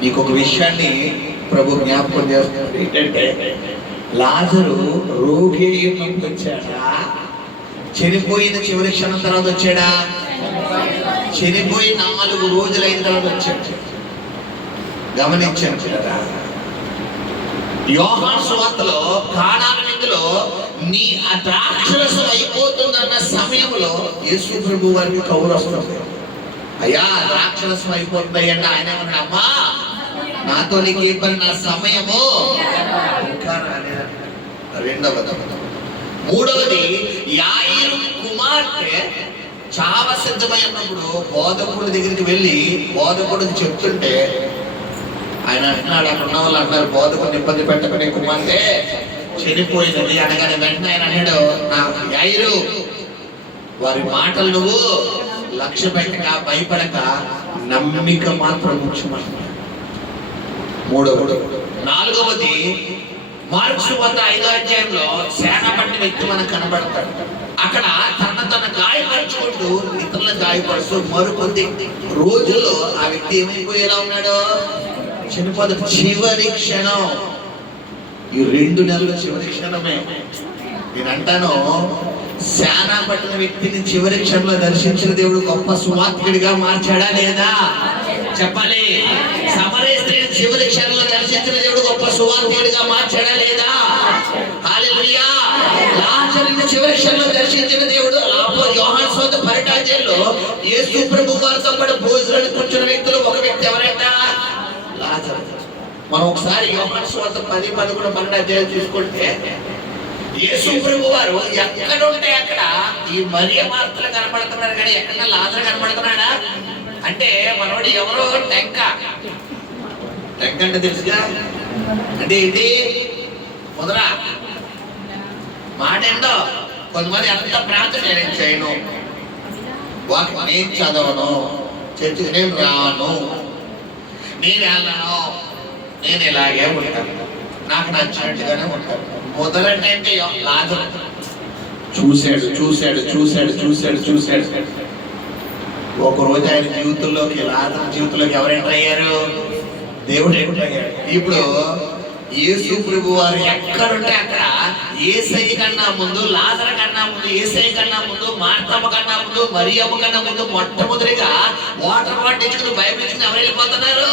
నీకు ఒక విషయాన్ని ప్రభు జ్ఞాపకం చేస్తున్నాడు. ఏంటంటే లాజరు రోగి వచ్చాడా, చనిపోయిన చివరి క్షణం తర్వాత వచ్చాడా? చనిపోయి 4 రోజులైన తర్వాత వచ్చాడు. గమనించాను కదా. యోహాను సువార్తలో కానాను విందులో నీ ఆ ద్రాక్షరసం అయిపోతుందన్న సమయంలో యేసు ప్రభు వారికి కౌరు వస్తుంది. అయ్యా ద్రాక్షరసం అయిపోతుంది అంటే ఆయన ఏమన్నాడు, అమ్మా నాతో నీకు ఏ పని, నా సమయము ఇంకా రాలేదంట. రెండవది. మూడవది, యాయిరు కుమార్తె చావ సిద్ధమై ఉన్నప్పుడు బోధకుడి దగ్గరికి వెళ్ళి బోధకుడికి చెప్తుంటే ఆయన అంటున్నాడు, అక్కడ ఉన్న వాళ్ళు అంటారు, బోధకుడిని ఇబ్బంది పెట్టకునే కుమార్తె చనిపోయినది అనగానే వెంటనే ఆయన అన్నాడు, నా యాయిరు వారి మాటలు నువ్వు లక్ష్య పెట్టక భయపడక నమ్మిక మాత్రం ముఖ్యమంటాడు. మూడవది. నాలుగవది, మార్కు సువార్త 5వ అధ్యాయంలో సేనాపతి వ్యక్తి మనకు కనబడతాడు. అక్కడ తన గాయపరుచుకుంటూ ఇతరులను గాయపరుస్తూ మరికొద్ది రోజుల్లో ఆ వ్యక్తి ఏమైపోయేలా ఉన్నాడో చనిపోతాడు. చివరి క్షణం. ఈ 2 నెలల చివరి క్షణమే. నేను అంటాను, సేనాపట్టిన వ్యక్తిని చివరి క్షణంలో దర్శించిన దేవుడు గొప్ప సువార్తికుడిగా మార్చాడా లేదా చెప్పాలి. సమరయ స్త్రీని చివరి క్షణంలో దర్శించిన దేవుడు గొప్ప సువార్తికుడిగా మార్చాడా లేదా? హల్లెలూయా. లాజరుని చివరి క్షణంలో దర్శించిన దేవుడు యోహాను సువార్త 12వ అధ్యాయంలో యేసు ప్రభు వారితో పాటు భోజనానికి కూర్చున్న వ్యక్తులు ఒక వ్యక్తి ఎవరంట? లాజరు. మనం ఒకసారి యోహాను సువార్త 10, 11, 12 అధ్యాయాలు చూసుకుంటే యేసు ప్రభు వారు ఎక్కడ ఉంటే అక్కడ ఈ మరియ మార్తలు కనబడుతున్నారు, కానీ ఎక్కడ లాజరు కనబడుతున్నాడా అంటే మనోడు ఎవరో టెంక అంటే తెలుసుగా. అంటే ఏంటి? ముదరా మాట ఏంటో. కొంతమంది ఎంత ప్రార్థన నేను చేయను, నేను చదవను, చర్చికి నేను రాను, నేను వెళ్ళను, నేను ఇలాగే ఉంటాను, నాకు నచ్చినట్టుగానే ఉంటాను. మొదలంటే అంటే లాజరు చూశాడు. ఒకరోజు ఆయన జీవితంలోకి, లాజరు జీవితంలోకి ఎవరు ఎంటర్ అయ్యారు? దేవుడు ఎంటర్ అయ్యాడు. ఇప్పుడు యేసు ప్రభు వారు ఎక్కడుంటే అక్కడ యేసయ్య కన్నా ముందు, లాజరు కన్నా ముందు, యేసయ్య కన్నా ముందు, మార్తమ్మ కన్నా ముందు, మరియమ్మ కన్నా ముందు మొట్టమొదటిగా వాటర్ పట్టించుకుని బైబిల్ ఇచ్చుకుని ఎవరు వెళ్ళిపోతున్నారు?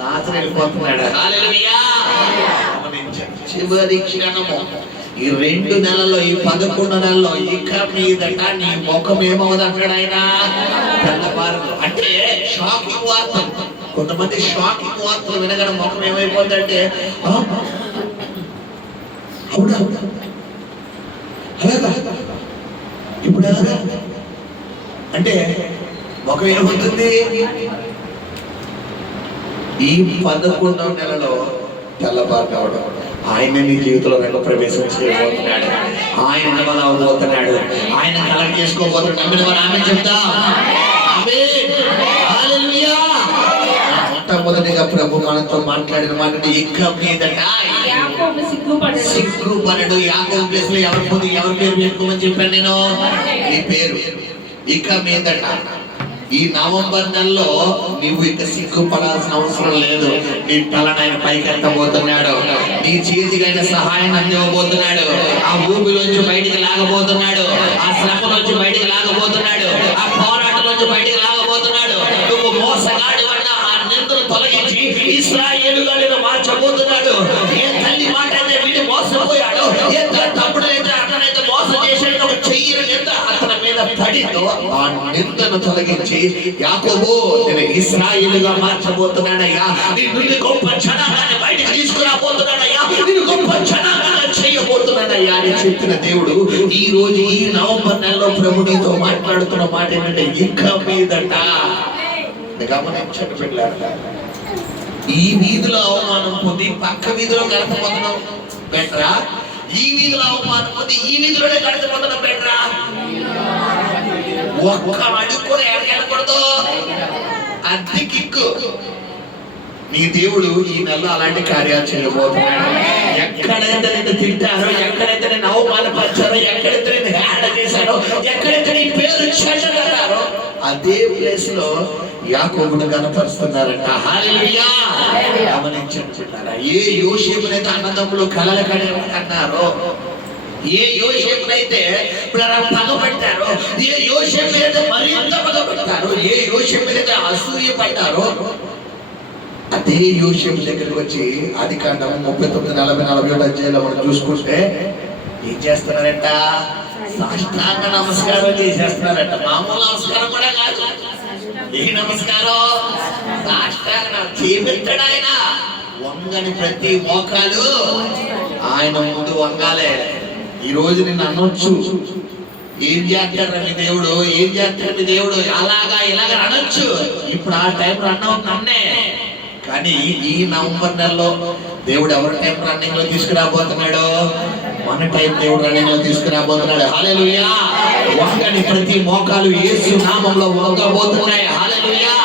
లాజరు వెళ్ళిపోతున్నాడు. హల్లెలూయా. చివరి క్షణము. ఈ 2 నెలల్లో, ఈ 11 నెలల్లో ఇక మీదట నీ ముఖం ఏమవుతుంది అంటాడు ఆయన? తెల్లవారు. అంటే షాకింగ్ వార్త. కొంతమంది షాకింగ్ వార్తలు వినగానే ముఖం ఏమైపోతుందంటే అవునా అలాగా ఇప్పుడు ఎలాగా అంటే ముఖం ఏమవుతుంది? ఈ 11వ నెలలో తెల్లవారు కావడం. ఆయన నీ జీవితంలో వెళ్ళ ప్రవేశం చేయబోతున్నాడు. ఆయన అవబోతున్నాడు. ఆయన కలెక్ట్ చేసుకోబోతున్నాడు. నమ్మిన వారు ఆమేన్ చెప్తాం. మొట్టమొదటిగా ప్రభు మనతో మాట్లాడిన మాట, ఇక మీదట సిగ్గుపడడు. యాకోబు ప్లేస్ లో ఎవరి పేరు పెట్టుకోమని చెప్పాను నేను? నీ పేరు. ఇక మీదట ఈ నవంబర్ నెలలో నువ్వు ఇక సిగ్గుపడాల్సిన అవసరం లేదు. నీ తలను ఆయన పైకి ఎత్తబోతున్నాడు. నీ చేతికి ఆయన సహాయం అందివ్వబోతున్నాడు. ఆ ఊపిలోంచి బయటికి లాగబోతున్నాడు. ఆ శ్రమ నుంచి బయటికి లాగబోతున్నాడు. ఆ పోరాటంలో నుంచి బయటికి రాకపోతున్నాడు. నువ్వు మోసగాడు అన్న ఆ నిందను తొలగించి ఇశ్రాయేలుగా మార్చబోతున్నాడు. ఏ తల్లి మాట అయితే వీడు మోసపోయాడో, ఏ తమ్ముడైతే అతనైతే మోసం చేసాడో, చెయ్యని నింద అతని మీద పడిందో ఆ నిందను తొలగించి యాకోబు నేను ఇశ్రాయేలుగా మార్చబోతున్నాడయ్యా, నిన్ను గొప్ప జనాంగాన్ని బయటికి తీసుకురాబోతున్నాడయ్యా, నిన్ను గొప్ప జనాంగాన్ని చేయబోతున్నాడయ్యా అని చెప్పిన దేవుడు ఈ రోజు ఈ నవంబర్ నెలలో ప్రభు నీతో మాట్లాడుతున్న మాట ఏంటంటే ఇంకా మీదట గమనించండి పిల్లలు, ఈ వీధిలో అవమానం పొంది పక్క వీధిలో గడపబోతున్నాం బెటరా, ఈ వీధిలో అవమానం పొంది ఈ వీధిలోనే గడపబోతున్నాం బెటరా? ఒక్క అడుగు కూడా ఎక్కడకూడదు, అద్దె కిక్కు. నీ దేవుడు ఈ నెలలో అలాంటి కార్యాలు చేయబోతున్నాడు. ఎక్కడైతే నేను తింటారో, ఎక్కడైతే నేను అవమానపరిచారో, ఎక్కడైతే నేను హేళన చేశారో, ఎక్కడైతే నీ పేరు చెడ్డగారో అదే ప్లేస్ లో యాకోబును కనపరుస్తున్నారంట. హల్లెలూయా. గమనించుకుంటున్నారా? ఏ యోసేపునైతే అన్నదమ్ములు కలల కన్నారో, ఏ యోసేపునైతే పగబట్టారో, ఏ యోసేపునైతే మరింత పగబట్టారో, ఏ యోసేపునైతే అసూయ పడ్డారో అదే యోసేపు దగ్గరికి వచ్చి ఆదికాండం 39, 40, 41 అధ్యాయాలు మనం చూసుకుంటే ఏం చేస్తున్నారంట? సాష్టాంగ నమస్కారం చేసేస్తున్నారంట. మామూలు నమస్కారం కూడా కాదు. ఏ నమస్కారం? సాష్టాంగ చేపెట్టాడు ఆయన. వంగని ప్రతి మోకాలు ఆయన ముందు వంగాలే. ఈ రోజు నిన్ను అనొచ్చు, ఏం చేస్తాడు మీ దేవుడు, ఏం చేస్తాడు మీ దేవుడు, అలాగా ఇలాగా అనొచ్చు. ఇప్పుడు ఆ టైంలో అన్నావు నన్నే. కానీ ఈ నవంబర్ నెలలో దేవుడు ఎవరి టైం రన్నింగ్ లో తీసుకురాబోతున్నాడు? మన టైం దేవుడు రన్నింగ్ లో తీసుకురాబోతున్నాడు. హల్లెలూయా. వంగని ప్రతి మోకాలు యేసు నామంలో వంగబోతున్నాయి. హల్లెలూయా.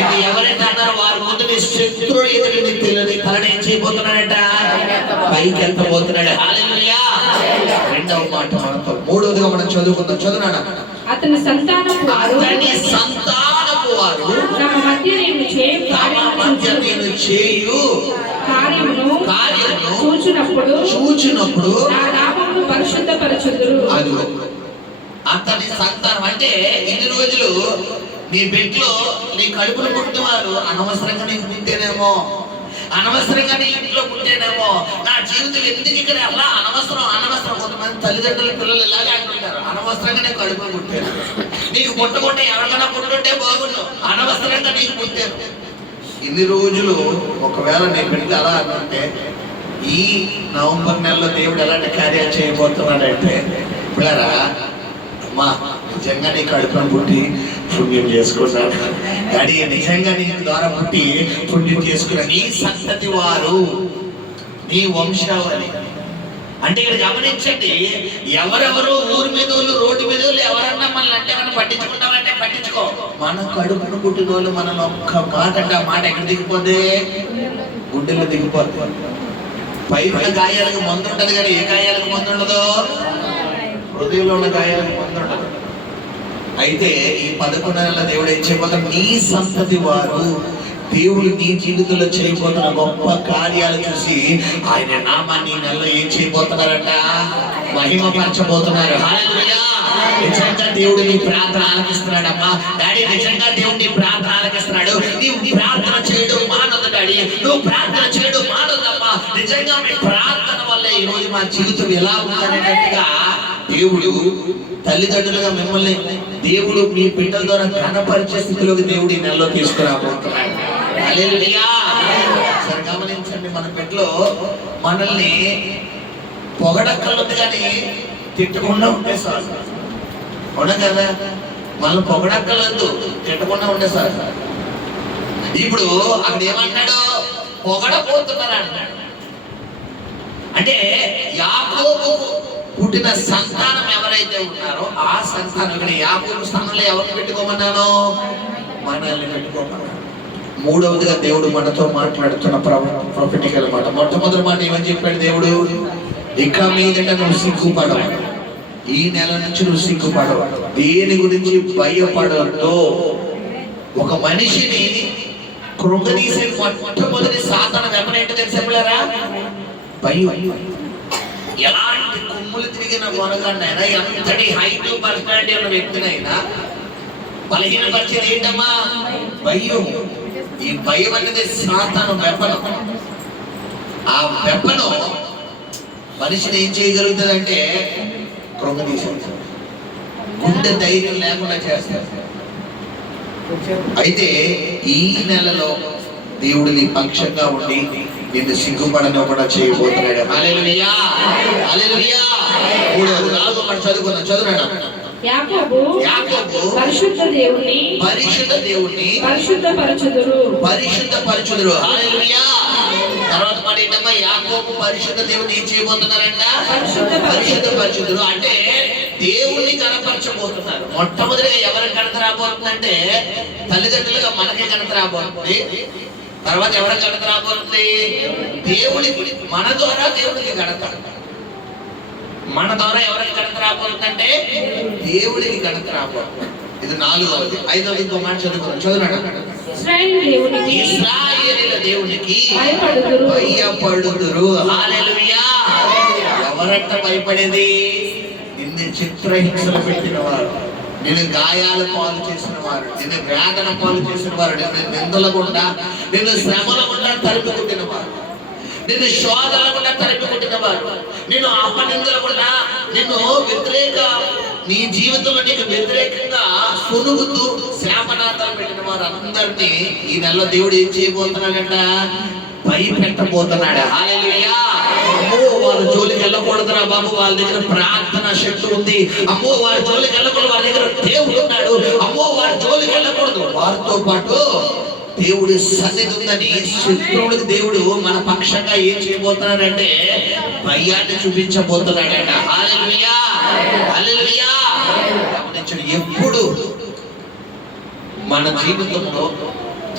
ఇది ఎవరైతే అన్నారో వారి ముందు నీ శత్రుడు ఎదురు తెలియదు తలని ఏం చేయబోతున్నాడట? పైకి వెళ్తబోతున్నాడు. హల్లెలూయా. రెండవ మాట మనతో, మూడవదిగా మనం చదువుకుందాం. చదువునాడా? అతని సంతానపు వారు తమ మధ్య నేను చేయు కార్యమును చూచినప్పుడు నా నామమును పరిశుద్ధపరచుదురు. అది అతని సంతానం అంటే ఇన్ని రోజులు నీ బిడ్డలో నీ కడుపులో పుట్టిన వారు అనవసరంగా నీకు పుట్టేనేమో, అనవసరంగా నీ ఇంట్లో పుట్టేనేమో, నా జీవితం ఎందుకు ఇక్కడ అలా అనవసరం. కొంతమంది తల్లిదండ్రుల పిల్లలు ఇలాగే అంటుంటారు, అనవసరంగా నేను కడుపులో పుట్టాను, నీకు పుట్టకుండా ఎవరికైనా పుట్టుంటే బాగుండు, అనవసరంగా నీకు పుట్టాను. ఇన్ని రోజులు ఒకవేళ నీ బిడ్డ అలా అంటే ఈ నవంబర్ నెలలో దేవుడు ఎలాంటి కార్యాలు చేయబోతున్నాడంటే, పిల్లరా అమ్మా నిజంగా నీ కడుపున పుట్టి పుణ్యం చేసుకున్నాను, కానీ నిజంగా నీ ద్వారా పుట్టి పుణ్యం చేసుకున్న నీ సంతతి వారు, నీ వంశావళి. అంటే ఇక్కడ గమనించండి, ఎవరెవరు ఊరి మీద వాళ్ళు, రోడ్డు మీద వాళ్ళు ఎవరన్నా మనల్ని అంటే మనం పట్టించుకుంటామంటే పట్టించుకో. మన కడుపును పుట్టిన వాళ్ళు మనం ఒక్క మాట అంటే ఆ మాట ఎక్కడ దిగిపోతే గుండెల్లో దిగిపోతుంది. పైన గాయాలకు మందు ఉంటది కానీ ఏ గాయాలకు మందు ఉండదు? హృదయంలో ఉన్న గాయాలకు మందు ఉండదు. అయితే ఈ 11 నెలల దేవుడు ఏం చేయబోతాడు? నీ సంతతి వారు దేవుడు నీ జీవితంలో చేయబోతున్న గొప్ప కార్యాలు చూసి ఆయన నామాన్ని నెలలో ఏం చేయబోతున్నారంట? మహిమపరచబోతున్నారు. హల్లెలూయా. నిజంగా దేవుడు నీ ప్రార్థన ఆలకిస్తున్నాడమ్మా. డాడీ నిజంగా దేవుడు నీ ప్రార్థన ఆలకిస్తున్నాడు. నీవు ప్రార్థన చేయడం మానదు డాడీ, నువ్వు ప్రార్థన చేయడం మానదమ్మా. నిజంగా మీ ప్రార్థన వల్ల ఈ రోజు మా జీవితం ఎలా ఉందనేటట్టుగా దేవుడు తల్లిదండ్రులుగా మిమ్మల్ని దేవుడు మీ బిడ్డల ద్వారా ఘనపరిచే స్థితిలోకి దేవుడు ఈ నెలలో తీసుకురాబోతున్నాడు. హల్లెలూయా. సరే గమనించండి, మన బిడ్డలో మనల్ని పొగడక్కర్లేదు కానీ తిట్టకుండా ఉంటే సార్. అవునా కదా? మనల్ని పొగడక్కర్లేదు, తిట్టకుండా ఉంటే సార్. ఇప్పుడు అక్కడ ఏమన్నాడు? పొగడపోతున్నారు అన్నాడు. అంటే యాకోబు పుట్టిన సంతానం ఎవరైతే ఉన్నారో ఆ సంతానం, యాకోబు స్థానంలో ఎవరిని పెట్టుకోమన్నాను? మనల్ని పెట్టుకోమన్నాను. మూడవదిగా దేవుడు మనతో మాట్లాడుతున్న ప్రొఫెటికల్ మాట. మొట్టమొదటి మాట ఏమని చెప్పాడు దేవుడు? ఇక మీదట నువ్వు సిగ్గుపడవు, ఈ నెల నుంచి నువ్వు సిగ్గుపడవు, దేని గురించి భయపడద్దు. ఒక మనిషిని కృంగదీసే మొట్టమొదటి సాధనం ఎవరైతే తెలిసేపులేరా? భయం. ఎలాంటి కొమ్ములు తిరిగిన కొనగానైనా, ఎంతటి హైట్ పర్సనాలిటీ ఉన్న వ్యక్తినైనా బలహీనపరిచేది ఏంటమ్మా? భయం. ఈ భయం అనేది సాతాను వెప్పను. ఆ వెప్పను మనిషిని ఏం చేయగలుగుతుందంటే కృంగదీసేస్తుంది, గుండె ధైర్యం లేకుండా చేస్తారు. అయితే ఈ నెలలో దేవుడు నీ పక్షంగా ఉండి నిన్ను సిగ్గుపడనివ్వకుండా చేయబోతున్నాడు. హల్లెలూయా, హల్లెలూయా. 3వ 4వ మాట చదువుకున్నాం, చదువునాడు. యాకోబు పరిశుద్ధ దేవుని పరిశుద్ధపరచుదురు. హల్లెలూయా. తర్వాత మాట ఏంటమ్మా? యాకోబు పరిశుద్ధ దేవుని ఏం చేయబోతున్నారంట? పరిశుద్ధపరచుదురు. అంటే దేవుణ్ణి కనపరచబోతున్నారు. మొట్టమొదటిగా ఎవరికి ఘనత రాబోతుందంటే తల్లిదండ్రులుగా మనకే ఘనత రాబోతుంది. తర్వాత ఎవరికి ఘనత రాబోతుంది? దేవుడికి. మన ద్వారా దేవుడికి ఘనత. మన ద్వారా ఎవరికి ఘనత రాబోతుందంటే దేవుడికి ఘనత రాబోతుంది. ఇది 4వది. 5వది ఇంకో మాట చదువుకున్నాం, చదువునాడు. ఇశ్రాయేలీయుల దేవునికి భయపడుదురు. హల్లెలూయా. ఎవరంట భయపడేది? నిన్ను చిత్రహింసలు పెట్టిన వారు, నిన్ను గాయాల పాలు చేసిన వారు, నిన్ను వేదన పాలు చేసిన వారు, నిన్ను నిందల గుండా, నిన్ను శ్రమల గుండా తరిమి కొట్టిన వారు, నిన్ను శోధన గుండా తరిమి కొట్టిన వారు, నిన్ను అపనిందల గుండా, నిన్ను నీ జీవితంలో నీకు వ్యతిరేకంగా సునుగుతూ శాపనార్థాలు పెట్టిన వారు అందరినీ ఈ నెలలో దేవుడు ఏం చేయబోతున్నాడంట? భయపెట్టబోతున్నాడు. హల్లెలూయా. అమ్మో వారి జోలికి వెళ్ళకూడదురా బాబు, వాళ్ళ దగ్గర ప్రార్థన శక్తి ఉంది. అమ్మో వారి జోలికి వెళ్ళకూడదు, వారి దగ్గర దేవుడు ఉన్నాడు. అమ్మో వారి జోలికి వెళ్ళకూడదు, వారితో పాటు దేవుడి సన్నిధి ఉందని శత్రువుడికి దేవుడు మన పక్షంగా ఏం చేయబోతున్నాడంటే భయాన్ని చూపించబోతున్నాడంట. హల్లెలూయా, హల్లెలూయా. గమనించండి, ఎప్పుడు మన జీవితంలో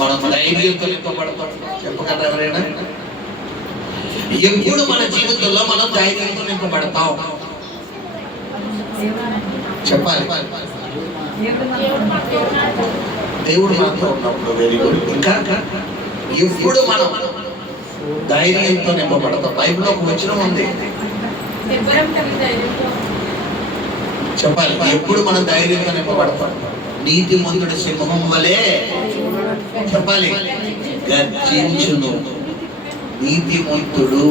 మనం ధైర్యంతో నింపబడతాం? చెప్పగలరా ఎవరైనా? ఎప్పుడు మన జీవితంలో మనం ధైర్యంతో నింపబడతాం? చెప్పాలి. దేవుడు మనతో ఉన్నప్పుడు. Very good. ఇంకా ఎప్పుడు మనం ధైర్యంతో నింపబడతాం? బైబిల్లో ఒక వచనం ఉంది, చెప్పాలి. ఎప్పుడు మనం ధైర్యంతో నింపబడతాం? నీతిమంతుడు సింహం వలె, చెప్పాలి, గర్జించును. నీతిమంతుడు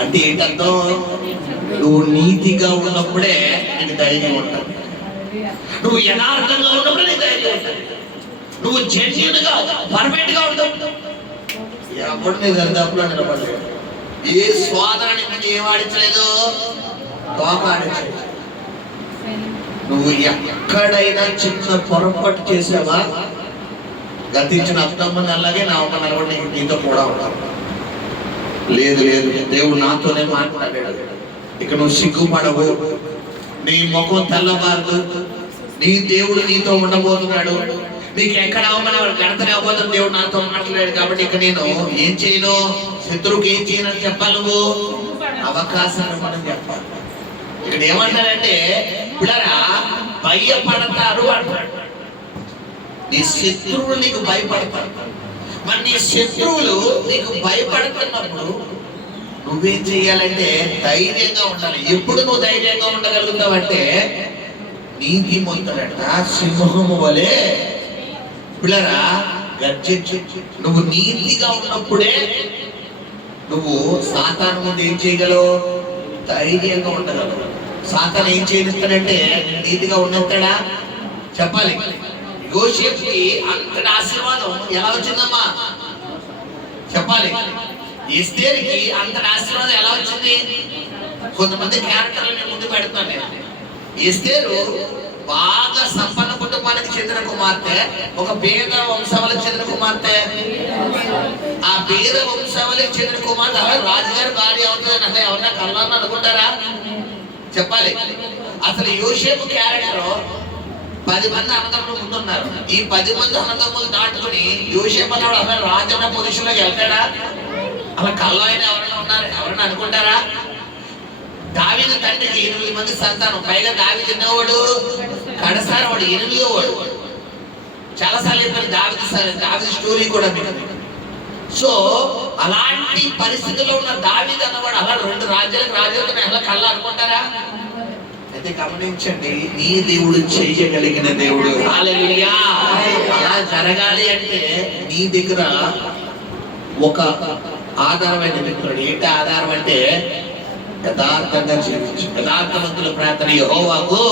అంటే ఏంటంటావు? నువ్వు నీతిగా ఉన్నప్పుడే నీకు ధైర్యం ఉంటుంది. నువ్వు యథార్థంగా ఉన్నప్పుడే నీకు ధైర్యం ఉంటుంది. నువ్వు జెన్యూన్ గా పర్ఫెక్ట్ గా ఉంటావు. ఎప్పుడు నీ దరిదాపులో నిలబడలేదు. ఏ స్వాదనాన్ని ముందు ఏం ఆడించలేదు, తోక ఆడించలేదు. నువ్వు ఎక్కడైనా చిన్న పొరపాటు చేసావా, గతించిన అత్తమ్మని అలాగే నా అమ్మ నిలబడి నీతో కూడా ఉంటావు. లేదు లేదు, దేవుడు నాతోనే మాట్లాడాడు. ఇక నువ్వు సిగ్గుపడవు, నీ ముఖం తెల్లబారదు. నీ దేవుడు నీతో ఉండబోతున్నాడు. నీకు ఎక్కడ అవ్వమని ఘనతనే అవ్వదు. దేవుడు నాతో మాట్లాడాడు కాబట్టి ఇక నేను ఏం చేయను, శత్రువుకి ఏం చేయనని చెప్పాలి. నువ్వు అవకాశం ఇవ్వమని చెప్పాలి. ఇక్కడ ఏమంటారంటే పిల్లరా భయపడతారు అంటాడు. నీ శత్రువులు నీకు భయపడతారు. మరి నీ శత్రువులు నీకు భయపడుతున్నప్పుడు నువ్వేం చెయ్యాలంటే ధైర్యంగా ఉండాలి. ఎప్పుడు నువ్వు ధైర్యంగా ఉండగలుగుతావంటే నీతిమంతుడట సింహము వలె పిల్లరా గర్జించు. నువ్వు నీతిగా ఉన్నప్పుడే నువ్వు సాతాను ముందు ఏం చేయగలవు, ధైర్యంగా ఉండగలవు. సాతాను ఏం చేయనిస్తాడంటే నీతిగా ఉండేస్తాడా? చెప్పాలి. యోసేపుకి అంతటి ఆశీర్వాదం ఎలా వచ్చిందమ్మా? చెప్పాలి. ఎస్తేరుకి అంతటి ఆశీర్వాదం ఎలా వచ్చింది? కొంతమంది క్యారెక్టర్లు నేను ముందు పెడుతున్నాను నేను. ఎస్తేరు బాగా సంపన్న కుటుంబానికి చెందిన కుమార్తె, ఒక పేద వంశావళికి చెందిన కుమార్తె. ఆ పేద వంశావళికి చెందిన కుమార్తె అలా రాజుగారి భార్య అవుతుందని అసలు ఎవరన్నా కళ్ళని అనుకుంటారా? చెప్పాలి. అసలు యోసేపు క్యారెక్టర్ 10 మంది అన్నదమ్ములు ముందున్నారు. ఈ 10 మంది అన్నదమ్ములు దాటుకుని యోసేపు అన్నవాడు అసలు రాజన్న పొజిషన్లోకి వెళ్తాడా? అలా కళ్ళ అయినా ఎవరైనా ఉన్నారు, ఎవరైనా అనుకుంటారా? దావీదు తండ్రికి 8 మంది సంతానం, పైగా దావీదు ఎన్నోవాడు, కడసారి వాడు 8వ వాడు. చాలాసార్లు చెప్పారు దావీదు స్టోరీ కూడా మీకు. సో అలాంటి పరిస్థితుల్లో ఉన్న దావీదు అన్నవాడు అలా 2 రాజ్యాలకు రాజులతో ఎలా కళ్ళ అనుకుంటారా? అయితే గమనించండి, నీ దేవుడు చేయగలిగిన దేవుడు. హల్లెలూయా. అలా జరగాలి అంటే నీ దగ్గర ఒక ఆధారమైన వ్యక్తుడు. ఏంటి ఆధారం అంటే యథార్థంగా జీవించు. యథార్థవంతుల ప్రార్థన యెహోవాకు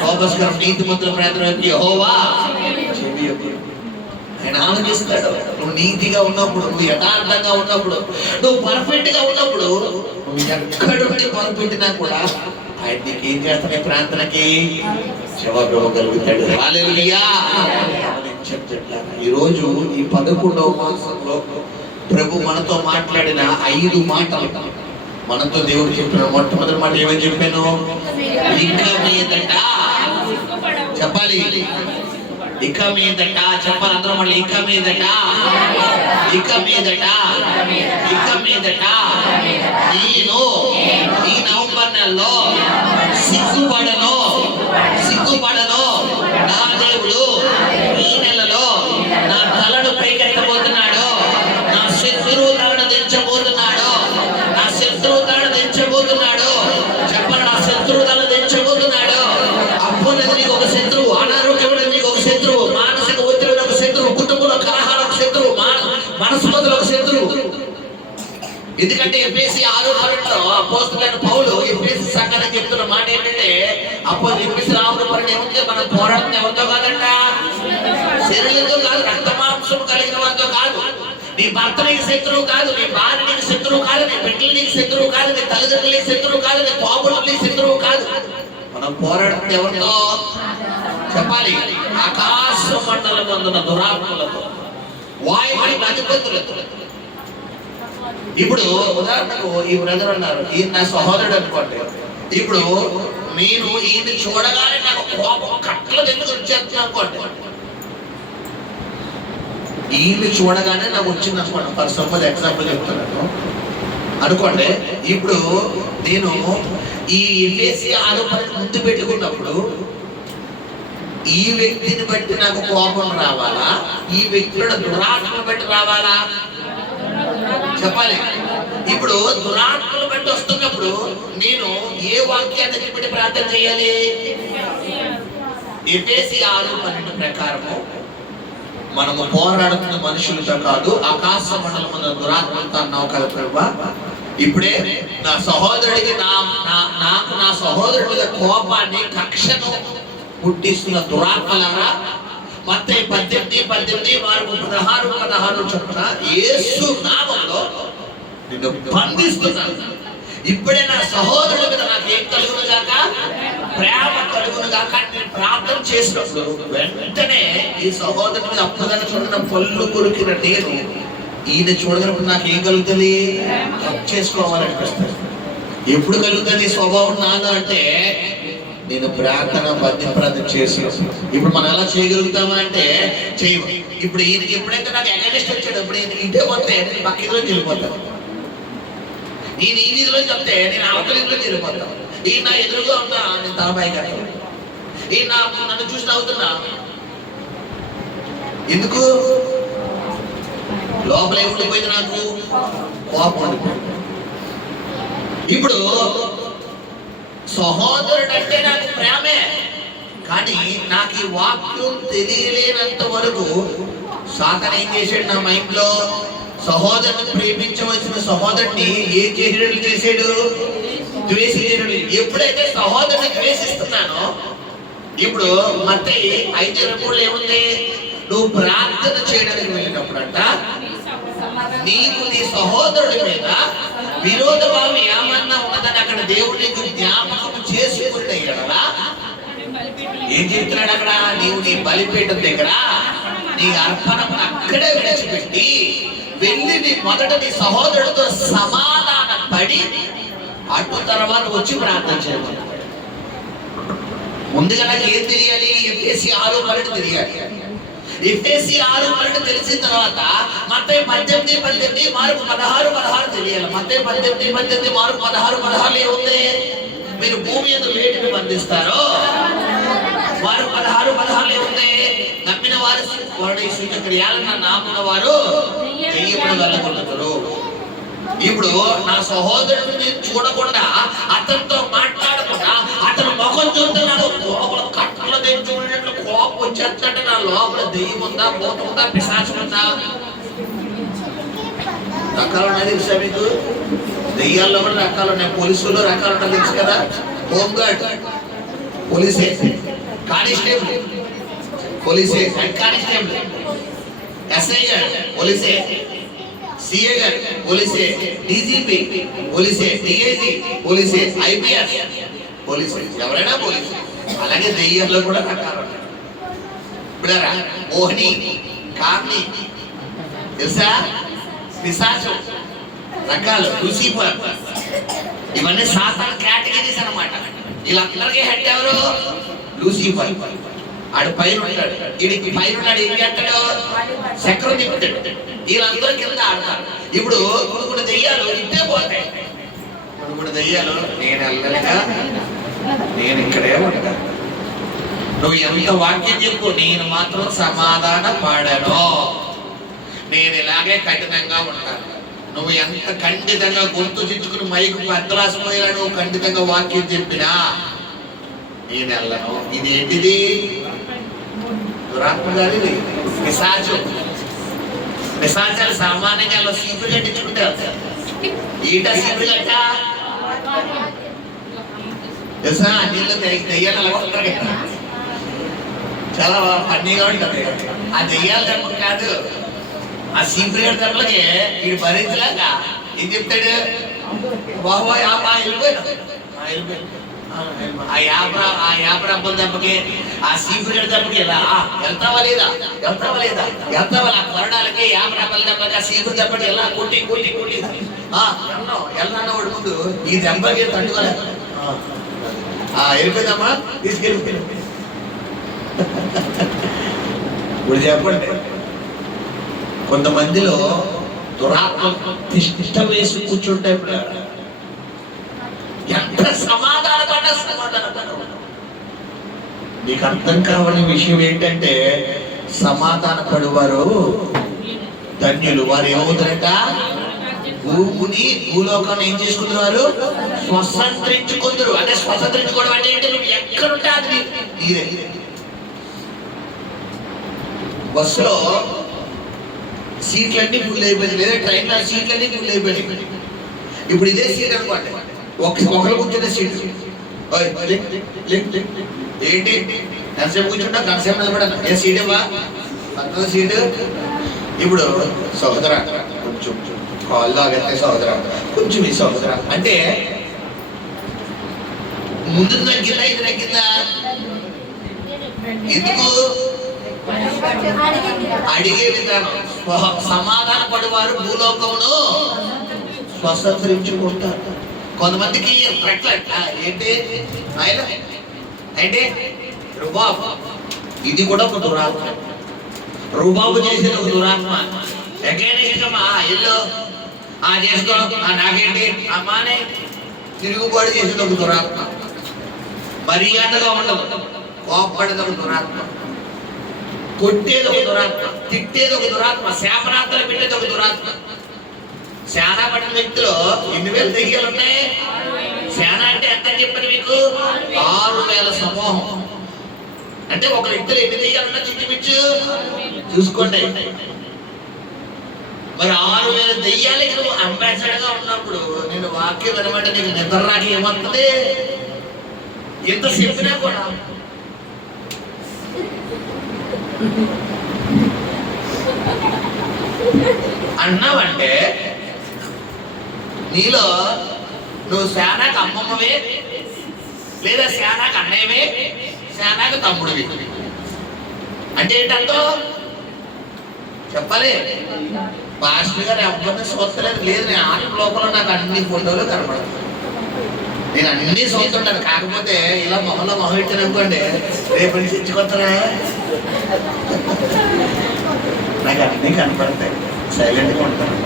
శోభస్కరం, నీతిమంతుల ప్రార్థన యెహోవా చెవియొగ్గు. ఆయన ఆలోచిస్తాడు. నువ్వు నీతిగా ఉన్నప్పుడు, నువ్వు యథార్థంగా ఉన్నప్పుడు, నువ్వు పర్ఫెక్ట్ గా ఉన్నప్పుడు, నువ్వు ఎక్కడుండి మొదలుపెట్టినా కూడా ఆయన నీకు ఏం చేస్తాడు? ప్రార్థనకి జవాబు ఇవ్వగలుగుతాడు. హల్లెలూయా. ఈ రోజు ఈ 11వ మాసంలో ప్రభు మనతో మాట్లాడిన 5 మాటలు మనతో దేవుడు చెప్పిన మొట్టమొదటి మాట ఏమని చెప్పాను? ఇక మీదట చెప్పాలి. ఇక మీదట చెప్పాలి అందరూ మళ్ళీ. ఇక మీదట, ఇక మీదట, ఇక మీదట నేను ఈ నవంబర్ నెలలో సిగ్గుపడను, సిగ్గుపడను. నా దేవుడు ఈ నెలలో నా తలను పైకెత్తబోతున్నాడు. నా శత్రువు తలను దించబోతున్నాడు. నా శత్రువు తలను దించబోతున్నాడు. చెప్పండి, నా శత్రువు తలను దించబోతున్నాడు. అప్పున్నది నీకు ఒక శత్రువు, అనారోగ్యం నీకు ఒక శత్రువు, మానసిక ఒత్తిడి ఒక శత్రువు, కుటుంబంలో కలహాలు ఒక శత్రువు, మనస్పతులు ఒక శత్రువు. ఎందుకంటే ఎఫెసీ 6:12 అపోస్తలుడైన పౌలు ఎఫెసీ సంఘానికి చెప్తున్న మాట ఏంటంటే, ఎఫెసీ 6:12 ఏముంది? మనం పోరాడుతున్న ఎవరితో కాదంట, శరీరంతో కాదు, రక్తమాంసం కలిగిన వారితో కాదు. నీ భర్త నీకు శత్రువు కాదు, నీ భార్య నీకు శత్రువు కాదు, నీ బిడ్డలు నీకు శత్రువు కాదు, నీ తల్లిదండ్రులు నీకు శత్రువు కాదు, నీ తోబులు నీకు శత్రువు కాదు. మనం పోరాడుతున్న ఎవరితో చెప్పాలి? ఆకాశ మండలం అందున్న దురాత్మలతో, వాయుమని అధిపతులతో. ఇప్పుడు ఉదాహరణకు ఈ బ్రదర్ అన్నారు, ఈయన నా సహోదరుడు అనుకోండి. ఇప్పుడు నేను ఈయన చూడగానే నాకు కోపం కట్టలు ఎందుకు వచ్చేస్తుంది అనుకోండి. ఈయన చూడగానే నాకు వచ్చింది అనుకోండి. ఫర్ సపోజ్ ఎగ్జాంపుల్ చెప్తున్నాను అనుకోండి. ఇప్పుడు నేను ఈ ఎఫెసీ 6:10 ముందు పెట్టుకున్నప్పుడు ఈ వ్యక్తిని బట్టి నాకు కోపం రావాలా, ఈ వ్యక్తుల దురాత్మను బట్టి రావాలా చెప్పాలి. ఇప్పుడు దురాత్మలు బట్టి వస్తున్నప్పుడు నేను ఏ వాక్యాన్ని బట్టి ప్రార్థన చేయాలి? ఎఫెసీ 6:12 ప్రకారము మనము పోరాడుతున్న మనుషులతో కాదు, ఆకాశ మండలమున్న దురాత్మలతో అన్నావు కదా ప్రభువా. ఇప్పుడే నా సహోదరుడికి నాకు నా సహోదరుడి మీద కోపాన్ని, కక్షను పుట్టిస్తున్న దురాత్మలారా, మత్తయి 18:18 వారు 16 చొప్పున యేసు నామములో నిన్ను బంధిస్తున్నాను. ఇప్పుడే నా సహోదరుడి మీద నాకు ఏం కలుగును గాక? ప్రేమ కలుగును గాక. నేను ప్రార్థన చేసినప్పుడు వెంటనే ఈ సహోదరుడి మీద అప్పుడుగా చూడడం పళ్ళు కొరికిన నేను ఈయన చూడగలప్పుడు నాకు ఏం కలుగుతుంది? చేసుకోవాలనిపిస్తుంది. ఎప్పుడు కలుగుతుంది స్వభావం నాన్న అంటే నేను ప్రార్థన ప్రార్థన చేసి. ఇప్పుడు మనం ఎలా చేయగలుగుతామా అంటే చేయము. ఇప్పుడు ఈయనకి ఎప్పుడైతే నాకు అగనిస్ట్ వచ్చాడు, ఇప్పుడు ఈయన ఇంటే పోతే నేను పక్క ఇదిలో వెళ్ళిపోతాను. ఈయన ఈ వీధిలో చెప్తే నేను అవతల ఇదిలో వెళ్ళిపోతాను. ఈయన నా ఎదురుగా ఉన్నా నేను తలపై కట్టాను. ఈయన నన్ను చూసి నవ్వుతున్నా. ఎందుకు? లోపల ఏముండిపోయింది? నాకు కోపం ఉండిపోయింది. ఇప్పుడు సహోదరుడు అంటే నాకు ప్రేమే, కానీ నాకు ఈ వాక్యం తెలియలేనంత వరకు సాతాను ఏం చేశాడు నా మైండ్ లో? సహోదరుని ప్రేమించవలసిన సహోదరుని ఏం చేసాడు? ద్వేషించాడు. ఎప్పుడైతే సహోదరుని ద్వేషిస్తున్నానో, ఇప్పుడు మత్తయి 5:23 ఏముంది? నువ్వు ప్రార్థన చేయడానికి వెళ్ళినప్పుడంట నీకు నీ సహోదరుడి మీద విరోధ భావం ఏమన్నా ఉన్నదని అక్కడ దేవుడు నీకు జ్ఞాపకం చేసుకున్నాడా? ఏం చెప్తున్నాడు అక్కడ? నీవు నీ బలిపీఠం దగ్గర నీ అర్పణను అక్కడే విడిచిపెట్టి వెళ్ళి మొదట నీ సహోదరుడితో సమాధాన పడి అటు తర్వాత వచ్చి ప్రార్థన చేయాలి. ముందుగా నాకు ఏం తెలియాలి? ఎఫెసీ 6:12 తెలియాలి. ఎఫెసీ 6:12 తెలిసిన తర్వాత మత్తయి 18:18 మార్కు 16:16 తెలియాలి. మత్తయి 18:18 మార్కు 16:16 ఏముంది? మీరు భూమి యందు వేటిని బంధిస్తారో వారు 16:16 ఏముంది? నమ్మిన వారి సూచక్రియలను నా నామమున వారు దెయ్యములను వెళ్ళగొట్టుతారు. ఇప్పుడు నా సహోదరుడిని చూడకుండా, అతనితో మాట్లాడకుండా, అతను లోపల చూస్తున్నాడు, లోపల కట్టలు తెచ్చుకునేట్లు కోపం వచ్చేస్తుంటే నా లోపల దెయ్యం ఉందా, భూతం ఉందా, పిశాచం ఉందా? రకాలు ఉన్నాయి తెలుసా మీకు? దెయ్యాల్లో కూడా రకాలు ఉన్నాయి. పోలీసుల్లో రకాలు ఉన్నాయి తెలుసు కదా. హోమ్ గార్డ్ పోలీసే, కానిస్టేబుల్ పోలీసే, హెడ్ కానిస్టేబుల్, ఎస్ఐ గారు పోలీసే, సిఏ గారు పోలీసే, డీజీపీ పోలీసే, డిఐజీ పోలీసే, ఐపీఎస్ పోలీసే, ఎవరైనా పోలీసే. అలాగే దెయ్యంలో కూడా రకాలు ఉన్నాయి. ఇప్పుడరా మోహిని, కామ్ని తెలుసా, పిశాచం రకాలు, లూసిఫర్, ఇవన్నీ సాతాను కేటగిరీస్ అన్నమాట. వీళ్ళందరికీ హెడ్ ఎవరు? లూసిఫర్. ఆడు పైన ఉంటాడు, వీడికి పైన ఉన్నాడు, ఏం చేస్తాడు? చక్రం తిప్పుతాడు. వీళ్ళందరూ కింద ఆడతారు. ఇప్పుడు కొన్ని దెయ్యాలు ఇట్టే పోతాయి. కొన్ని దెయ్యాలు నేను వెళ్ళలేక నేను ఇక్కడే ఉంటా, నువ్వు ఎంత వాక్యం చెప్పు, నేను మాత్రం సమాధాన పాడను, నేను ఇలాగే కఠినంగా ఉంటాను. నువ్వు ఎంత ఖండితంగా గొంతు చించుకుని మైకు అద్దరాసిపోయేలా నువ్వు ఖండితంగా వాక్యం చెప్పినా నేను వెళ్ళను. ఇది ఏంటిది? దురాత్మ గారిది, పిశాచం. పిశాచాలు సామాన్యంగా అలా సీపులు కట్టించుకుంటారు. ఈట సీపులు కట్ట తెలుసా? అన్నిళ్ళు దెయ్యాలు అలా ఉంటారు కదా, చాలా ఫన్నీగా ఉంటుంది. ఆ దెయ్యాల దెబ్బ కాదు, ఆ సీపులు దెబ్బలకి వీడు భరించలేక ఏం చెప్తాడు? బాబోయ్ వెళ్ళిపోయాను. ఆ యాపరబ్బల దెబ్బకి, ఆ సీపులు దెబ్బకి ఇలా వెళ్తావా లేదా, వెళ్తావా లేదా, వెళ్తావా? ఆ కొరడాలకి, యాపరబ్బల దెబ్బకి, ఆ సీపులు దెబ్బకి ఇలా కొట్టి కొట్టి కొట్టి వెళ్ళాను వాడు ముందు ఈ దెబ్బకి తట్టుకోలేదు. వెళ్ళిపోయిందమ్మా, తీసుకెళ్ళిపోయింది. ఇప్పుడు చెప్పండి, కొంతమందిలో దురాత్మ తిష్ట వేసి కూర్చుంటాయి. ఎంత సమాధానపడ్డా నీకు అర్థం కావాలని విషయం ఏంటంటే, సమాధాన పడువారు ధన్యులు. వారు ఏమవుతారట? భూమిని, భూలోకాన్ని ఏం చేసుకుంటారు? స్వతంత్రించుకుందరు. అంటే స్వతంత్రించుకోవడం అంటే ఏంటి? నువ్వు ఎక్కడుంటే అది నీదే. బస్సులో సీట్లన్నీ ఫుల్ అయిపోయింది, లేదా ట్రైన్లో సీట్లన్నీ ఫుల్ అయిపోయింది. ఇప్పుడు ఇదే సీట్ అనుకోండి, ఒకరు కూర్చునే సీట్ ఏంటి? ఎంతసేపు కూర్చుంటా, గంటసేపు నిలబడాను. ఏ సీట్ ఇవ్వా? పక్కన సీటు. ఇప్పుడు సహోదరా కొంచెం కాళ్ళు ఆగತ್ತೆ, సహోదరా కొంచెం ఈ సహోదరా అంటే ముందు తగ్గిందా, ఇది తగ్గిందా? ఎందుకు? అడిగే విధానం. సమాధాన పడేవారు భూలోకమును స్వతంత్రించుకుంటారు. కొంతమందికి ఏంటి ఆయన అంటే రుబాబు. ఇది కూడా ఒక దురాత్మ. రుబాబు చేసిన ఒక దురాత్మ. ఎక్కడమ్మా ఇల్లు చేసుకో, నాకేంటి అమ్మానే తిరుగుబాటు చేసిన ఒక దురాత్మ. మర్యాదగా ఉండదు, కోపపడేది ఒక దురాత్మ, కొట్టేది ఒక దురాత్మ, తిట్టేది ఒక దురాత్మ, శాపనార్థాలు పెట్టేది ఒక దురాత్మ. శానా పడిన వ్యక్తిలో ఎన్ని వేల దెయ్యాలు ఉన్నాయి? శానా అంటే ఎంత చెప్పండి మీకు? 6,000 సమూహం. అంటే ఒక వ్యక్తిలో ఎన్ని దెయ్యాలు ఉన్నా చిచ్చిమిచ్చు చూసుకోండి. మరి 6,000 దెయ్యాలకి నువ్వు అంబాసిడర్ గా ఉన్నప్పుడు నేను వాక్యం అనమాట నీకు నిద్ర రాకి ఏమవుతుంది? ఎంత చెప్పినా కూడా అన్నావంటే నీలో నువ్వు శానాకు అమ్మమ్మవే, లేదా శానాకు అన్నయ్యవే, శానాకు తమ్ముడివి. అంటే ఏంటంటో చెప్పాలి. పాస్టర్ గారు ఎవరిని చూస్తలేదు, లేదు నేను ఆట లోపల నాకు అన్ని ఫోటోలు కనపడతాయి, నేను అన్ని చూస్తుంటాను. కాకపోతే ఇలా మొహంలో మొహం ఇచ్చాననుకోండి, రేపు నుంచి ఇచ్చుకొస్తారా? నాకు అన్ని కనపడతాయి, సైలెంట్గా ఉంటాను.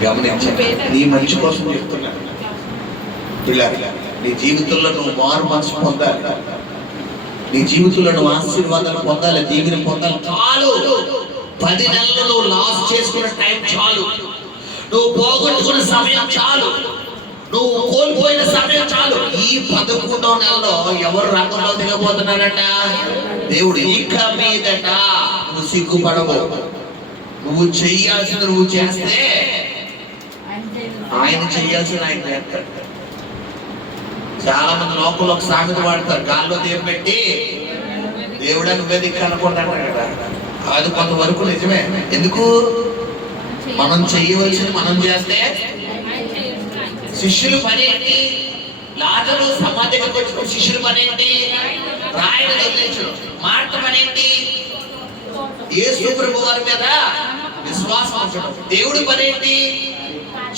గమనించండి, నీ మంచి కోసం చెప్తున్నాను. పిల్లలు, నీ జీవితంలో నువ్వు మారు మనసు పొందాలి, నీ జీవితంలో నువ్వు ఆశీర్వాదాలు పొందాలి, దీవెన పొందాలి. చాలు, 10 నెలలు నువ్వు లాస్ చేసుకున్న టైం చాలు, నువ్వు పోగొట్టుకున్న సమయం చాలు. నువ్వు కోల్పోయిన సమయం చాలు. ఈ 11వ నెలలో ఎవరు రంగంలో దిగబోతున్నారట? దేవుడు. ఇక మీదట నువ్వు సిగ్గుపడవు. నువ్వు చెయ్యాల్సింది నువ్వు చేస్తే ఆయన చెయ్యాల్సింది ఆయన చేస్తాడు. చాలా మంది లోపల ఒక సామెత వాడతారు, గాల్లో దీపం పెట్టి దేవుడా నువ్వే దిక్కు అనుకుంటాడు కదా. అది కొంతవరకు నిజమే. ఎందుకు? మనం చెయ్యవలసింది మనం చేస్తే. శిష్యులు పని ఏంటి? లాజరు సమాధి దగ్గరికి వచ్చిన శిష్యుల పని ఏంటి? రాయలు వదిలించడం. మార్త పని ఏంటి? యేసు ప్రభు వారి మీద విశ్వాసం ఉంచడం. దేవుడి పని ఏంటి?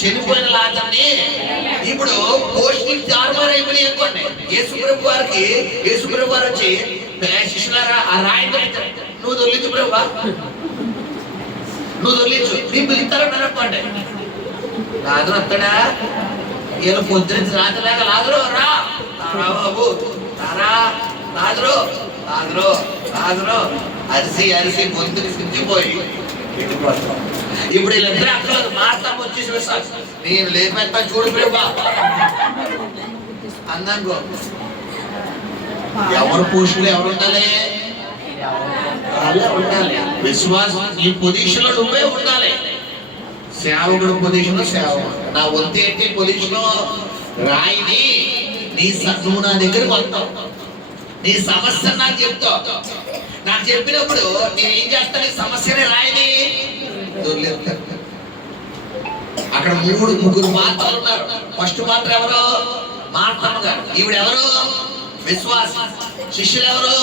చనిపోయిన లాజర్ని ఇప్పుడు పోషించి తారుమారు అయిపోయి అనుకోండి. యేసు ప్రభు వారికి యేసు ప్రభు వారు వచ్చి శిష్యులారా ఆ రాయి నువ్వు దొల్లించు ప్రభు, నువ్వు దొల్లించు, నీ పిలుస్తారన్నారు అనుకోండి. లాజరు వస్తాడా? ఈయన పొద్దున రాజులాగా లాజరు రా బాబు రా, లాజరు లాజరు లాజరు అరిసి అరిసి గొంతుకి సిద్ధిపోయి ఇప్పుడు వీళ్ళందరూ అక్కడ మాట్లాడ వచ్చేసి విశ్వాసం నేను లేపెత్తా చూడు ప్రభా అందాకో. ఎవరు పోషకులు ఎవరు ఉండాలి? ఉండాలి. విశ్వాసం నీ పొజిషన్ లో నువ్వే ఉండాలి. సేవకుడు పొజిషన్ లో సేవకుడు. నా వంతు ఏంటి? పొజిషన్ లో రాయిని నువ్వు నా దగ్గరకు వస్తావు, నీ సమస్య నాకు చెప్తావు. నాకు చెప్పినప్పుడు నేను ఏం చేస్తాను? నీ సమస్యని రాయిని దొర్లేస్తాను. అక్కడ ముగ్గురు పాత్రలు ఉన్నారు. ఫస్ట్ పాత్ర ఎవరు? మార్తమ్మ గారు. ఈవిడెవరు? విశ్వాసి. శిష్యులు ఎవరు?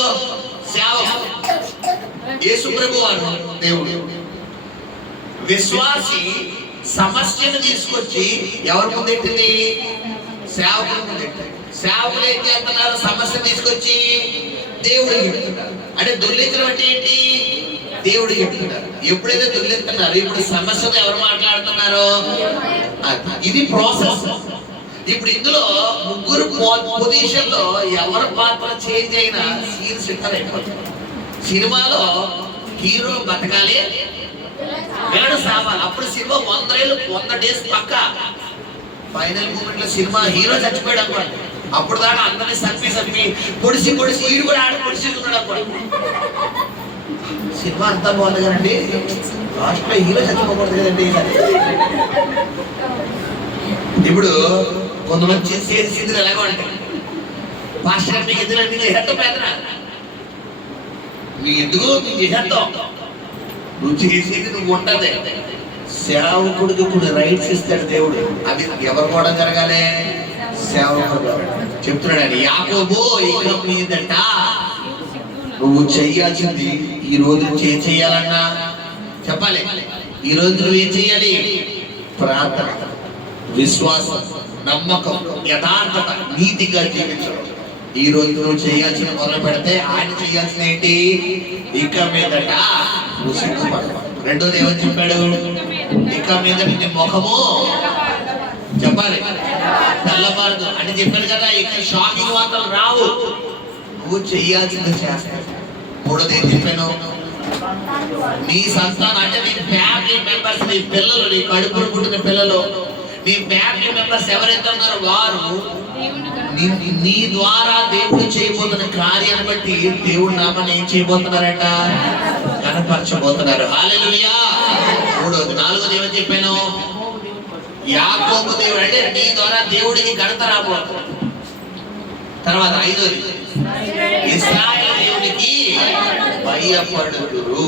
సేవకులు. యేసు ప్రభు వారు దేవుడు. విశ్వాసి సమస్యను తీసుకొచ్చి ఎవరి ముందెట్టింది? సేవకుల ముందెట్టింది. సేవకులు ఏం చేస్తున్నారు? సమస్య తీసుకొచ్చి దేవుడికి చెప్తున్నారు. అంటే దొర్లించడం అంటే ఏంటి? దేవుడికి చెప్తున్నారు. ఎప్పుడైతే దొర్లిస్తున్నారు ఇప్పుడు సమస్యను ఎవరు మాట్లాడుతున్నారు? ఇది ప్రాసెస్. ఇప్పుడు ఇందులో ముగ్గురు పొజిషన్ లో ఎవరి పాత్ర చేంజ్ అయినా సీన్ సిద్ధం అయిపోతుంది. సినిమాలో హీరో బతకాలి, విలన్ సావాలి. అప్పుడు సినిమా 100 డేస్ పక్క. ఫైనల్ మూమెంట్ లో సినిమా హీరో చచ్చిపోయాడు అనుకోండి. అప్పుడు దాకా అందరినీ సప్పి పొడిసి ఈడు కూడా ఆడ పొడిసి ఉన్నాడు అనుకోండి. సినిమా అంతా బాగుంది కదండి, లాస్ట్ లో హీరో చచ్చిపోకూడదు కదండి. ఇప్పుడు కొంతమంది చేసేది ఎలాగో అంటే మాస్టర్ మీకు ఎందుకు చేసేస్తాం పెద్దరా, మీ ఎందుకు మీకు చేసేస్తాం, నువ్వు చేసేది నువ్వు ఉంటది. సేవకుడికి కొన్ని రైట్స్ ఇస్తాడు దేవుడు. అవి ఎవరు కూడా జరగాలి? సేవకుడు చెప్తున్నాడు. యాకోబు ఇక మీదట నువ్వు చెయ్యాల్సింది ఈ రోజు నుంచి ఏం చెయ్యాలన్నా చెప్పాలి. ఈ రోజు నువ్వు ఏం చెయ్యాలి? ప్రార్థన, విశ్వాసం, నమ్మకం, యథార్థత, నీతిగా జీవించడం. ఈ రోజు నువ్వు చేయాల్సిన మొదలు పెడితే ఆయన చేయాల్సిన ఏంటి? ఇక మీదట నువ్వు సిగ్గుపడ. రెండోది ఏమని చెప్పాడు? ఇక మీద నీ ముఖము చెప్పాలి తెల్లబారదు అంటే చెప్పాడు కదా. ఇక షాకింగ్ వార్తలు రావు, నువ్వు చెయ్యాల్సింది చేస్తావు. మూడోది ఏం చెప్పాను? నీ సంతానం అంటే నీ ఫ్యామిలీ మెంబర్స్, నీ పిల్లలు, నీ కడుపును పుట్టిన పిల్లలు, నీ ఫ్యామిలీ మెంబర్స్ ఎవరైతే ఉన్నారో వారు నీ ద్వారా దేవుడు చేయబోతున్న కార్యాన్ని బట్టి దేవుడు నామాన్ని ఏం చేయబోతున్నారట? కనపరచబోతున్నారు. హల్లెలూయా. మూడోది. నాలుగోది ఏమని చెప్పాను? యాకోబు దేవుడు అంటే నీ ద్వారా దేవుడికి ఘనత రాబోతుంది. తర్వాత ఐదోది ఇశ్రాయేలు దేవునికి భయపడుదురు.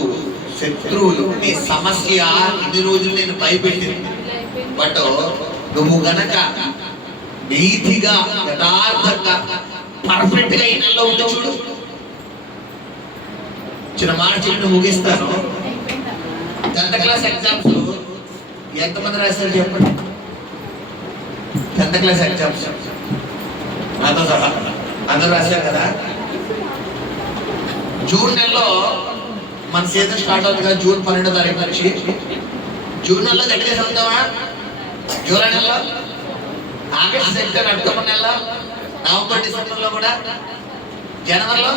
శత్రువులు నీ సమస్య ఇన్ని రోజులు నేను భయపెట్టింది. బట్ నువ్వు గనక నీతిగా యథార్థంగా పర్ఫెక్ట్ గా ఈ నెలలో ఉండి చూడు. చిన్న మాట చెప్పి ముగిస్తాను. 10th క్లాస్ ఎగ్జామ్స్ ఎంతమంది రాశారు చెప్పండి? 10th క్లాస్ ఎగ్జామ్స్ నాతో సహా అందరూ రాశారు కదా. జూన్ నెలలో మన సీజన్ స్టార్ట్ అవుతుంది కదా. జూన్ 12వ తారీఖు నుంచి. జూన్ నెలలో గట్టిగా చదువుతావా? జూలై నెలలో, ఆగస్టు, సెప్టెంబర్, అక్టోబర్ నెలలో, నవంబర్, డిసెంబర్లో కూడా, జనవరిలో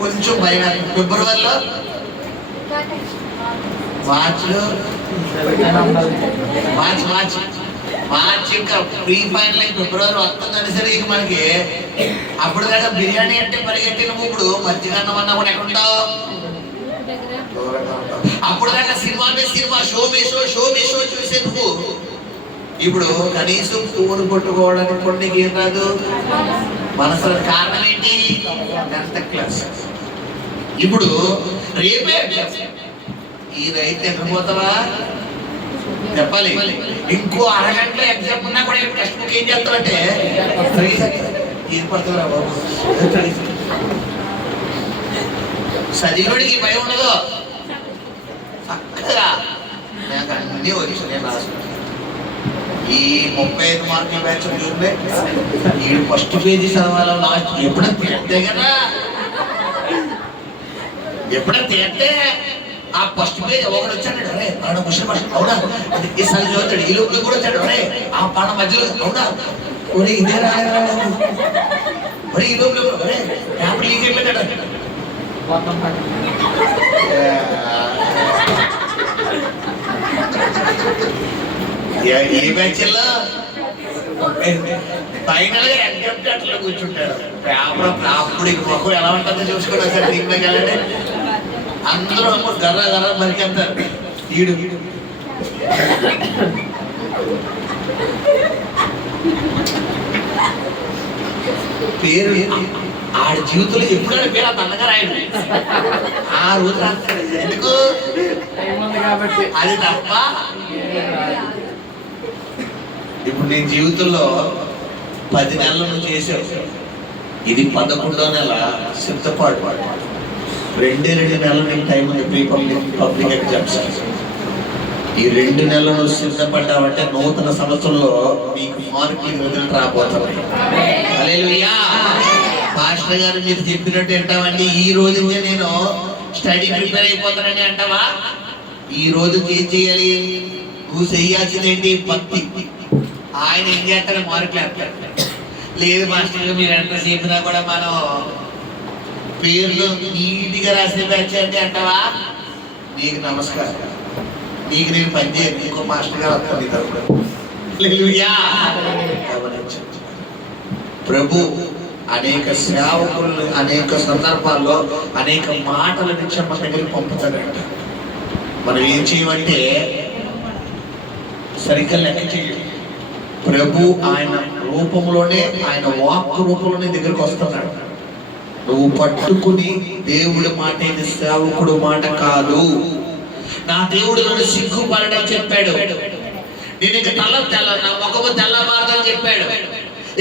కొంచెం భయం, ఫిబ్రవరిలో, మార్చిలో మార్చి మార్చి ఇంకా ప్రీ ఫైనల్ ఫిబ్రవరి వస్తుందని సరికి మనకి అప్పుడు దాకా బిర్యానీ అంటే పరిగెట్టిన ఇప్పుడు మధ్యగన్నం అన్నా కూడా ఎక్కడుంటావు, అప్పుడు దాకా సినిమా షో చూసే నువ్వు ఇప్పుడు కనీసం పువ్వును కొట్టుకోవడానికి కూడా నీకు ఏం రాదు మనసులో. కారణం ఏంటి? 10th class. ఇప్పుడు రేపే ఈ రైతు ఎక్కడిపోతావా చెప్పాలి. ఇంకో అరగంటలో ఎగ్జామ్ ఉన్నా కూడా టెక్స్ట్ బుక్ ఏం చేస్తామంటే ఏం పడుతుందా బాబు, చదివుడికి భయం ఉండదు. చక్కగా నాకు అన్నీ వచ్చు, నేను రాసుకుంటాను. ఈ 35 మార్కుల బ్యాచ్ చూస్తే ఈ ఫస్ట్ పేజీ చదవాలి లాస్ట్ ఎప్పుడైనా తీస్తే కదా, ఎప్పుడైనా తీస్తే ఆ ఫస్ట్ పేజ్ ఒకడు వచ్చాడు, అరే పాడ ముస్లిం అవునా ఈసారి చదువుతాడు, ఈ లోపల కూడా వచ్చాడు, అరే ఆ పాడ మధ్యలో అవునా ఒరే ఇదే రాయరా ఒరే ఈ లోపల అరే పేపర్ లీక్ అయిపోతాడు. ఈ బ్యాచ్లో ఫైనల్ గా ఎగ్జామ్ అట్లా కూర్చుంటాడు. పేపర్ అప్పుడు మొక్క ఎలా ఉంటుందో చూసుకొని ఒకసారి టీంలోకి వెళ్ళండి. అందరూ గర్ర మరికెళ్తారు. ఈడు పేరు ఆడి జీవితంలో ఎప్పుడైనా పేరు అంత అందంగా రాయడు. ఆ రోజు రాస్తాడు ఎందుకు అది తప్ప. ఇప్పుడు నీ జీవితంలో 10 నెలలు నువ్వు చేసావు, ఇది 11వ నెల సిద్ధపాటు. 2 నెలలు నీకు టైం ఉంది ప్రీ పబ్లిక్ ఎగ్జామ్స్. ఈ 2 నెలలు నువ్వు సిద్ధపడ్డావంటే నూతన సంవత్సరంలో నీకు మార్కులు రిజల్ట్ రాబోతున్నాయి. హల్లెలూయా. పాస్టర్ గారు మీరు చెప్పినట్టు వింటామండి. ఈ రోజు నేను స్టడీ ప్రిపేర్ అయిపోతానని అంటావా? ఈ రోజు ఏం చేయాలి? నువ్వు చెయ్యాల్సింది ఏంటి? భక్తి. ఆయన ఏం చేస్తారు? మార్కులు వేస్తారు. లేదు మాస్టర్ మీరు ఎంత చెప్పినా కూడా మనం పేర్లు నీట్గా రాసే బ్యాచ్ అంటే అంటావా? నీకు నమస్కారం, నీకు నేను పని చేయను. ఇంకో మాస్టర్ గారు వస్తారు నీ తరపున. ప్రభు అనేక సేవకులను అనేక సందర్భాల్లో అనేక మాటల నుంచి మన దగ్గరికి పంపుతాడంట. మనం ఏం చేయమంటే సరిగ్గా లెక్క చేయం. ప్రభు ఆయన రూపంలోనే, ఆయన వాక్కు రూపంలోనే దగ్గరికి వస్తున్నాడు. నువ్వు పట్టుకుని దేవుడి మాట ఇది సేవకుడు మాట కాదు, నా దేవుడు నన్ను సిగ్గుపడని చెప్పాడు, నేను ఇక నా ముఖము తెల్లబారదని చెప్పాడు,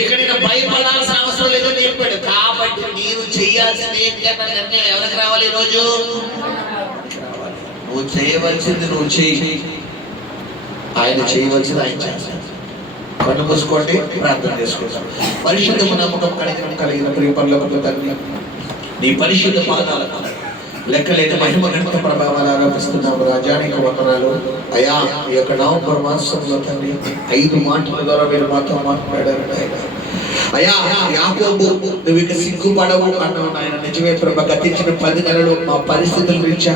ఇక నేను భయపడాల్సిన అవసరం లేదని చెప్పాడు. కాబట్టి నేను చెయ్యాల్సింది ఏంటంటే నిర్ణయం ఎవరికి రావాలి? ఈరోజు నువ్వు చేయవలసింది నువ్వు చేయి, ఆయన చేయవలసింది ఆయన చేస్తాడు. కన్ను మూసుకోండి, ప్రార్థన చేసుకుంటాం. పరిశుద్ధము నమ్మకం కలిగిన ప్రియపరులకు తండ్రి, నీ పరిశుద్ధ పాదాలకు లెక్కలేని మహిమ గణిత ప్రభావాలు ఆరోపిస్తున్నాము. రాజానికి వందనాలు అయా. ఈ యొక్క నవంబర్ మాసంలో తండ్రి 5 మాటల ద్వారా మీరు మాతో మాట్లాడారు ఆయన. అయా యాకోబు నువ్వు ఇక సిగ్గుపడవు అన్నావు నాయన. నిజమే ప్రభా. గతించిన 10 నెలలు మా పరిస్థితుల రీత్యా,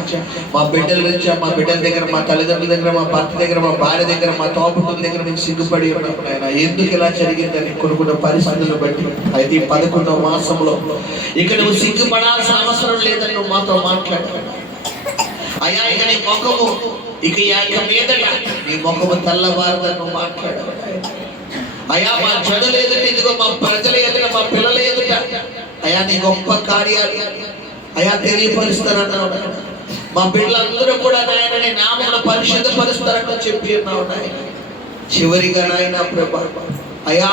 మా బిడ్డల రీత్యా, మా బిడ్డల దగ్గర, మా తల్లిదండ్రుల దగ్గర, మా భర్త దగ్గర, మా భార్య దగ్గర, మా తోపుల దగ్గర మేము సిగ్గుపడి ఉన్నాము నాయన. ఎందుకు ఇలా జరిగిందని కొనుక్కున్న పరిస్థితులను బట్టి అయితే 11వ మాసంలో ఇక నువ్వు సిగ్గుపడాల్సిన అవసరం లేదని నువ్వు మాతో మాట్లాడావు అయ్యా. ఇక నీ ముఖము ఇక మీదట నీ ముఖము తెల్లవారదని నువ్వు మాట్లాడావు అయ్యా. మా జనులు ఎదుట, ఇదిగో మా ప్రజల ఎదుట, మా పిల్లల ఎదుట అయ్యా నీ గొప్ప కార్యాలు అయ్యా తెలియపరుస్తారన్నావు. మా బిడ్డలందరూ కూడా నాయన నీ నామమును పరిశుద్ధపరుస్తారని చెప్పి ఉన్నావు నాయన. చివరిగా నాయన ప్రభా అయ్యా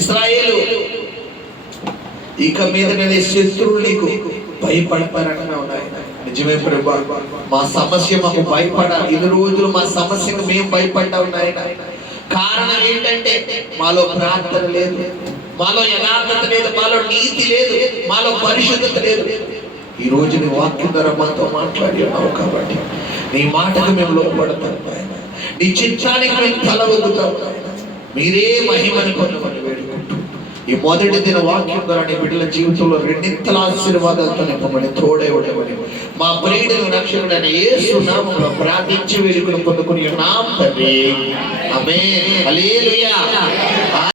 ఇశ్రాయేలు ఇక మీద నేను శత్రువులు నీకు భయపడతారంటున్నావు నాయన. నిజమే ప్రభా. మా సమస్య మాకు భయపడ, 2 రోజులు మా సమస్యకు మేము భయపడ్డావు నాయన. కారణం ఏంటంటే మాలో ప్రార్థన లేదు, మాలో యథార్థత లేదు, మాలో నీతి లేదు, మాలో పరిశుద్ధత లేదు. ఈ రోజు నీ వాక్యం ద్వారా మాతో మాట్లాడి ఉన్నావు కాబట్టి నీ మాటకు మేము లోపడతాం నాయన. నీ చిత్తానికి మేము తల వదులుతాం నాయన. మీరే మహిమని పొందమని వేడుకుంటూ ఈ మొదటి దిన వాక్యం ద్వారా నీ బిడ్డల జీవితంలో రెండింతల ఆశీర్వాదాలతో నింపమని తోడేవడమని మా ప్రియుడు రక్షకుడైన యేసు నామములో ప్రార్థించి వేడుకను పొందుకుని ఉన్నాం తండ్రి. ఆమేన్. హల్లెలూయా.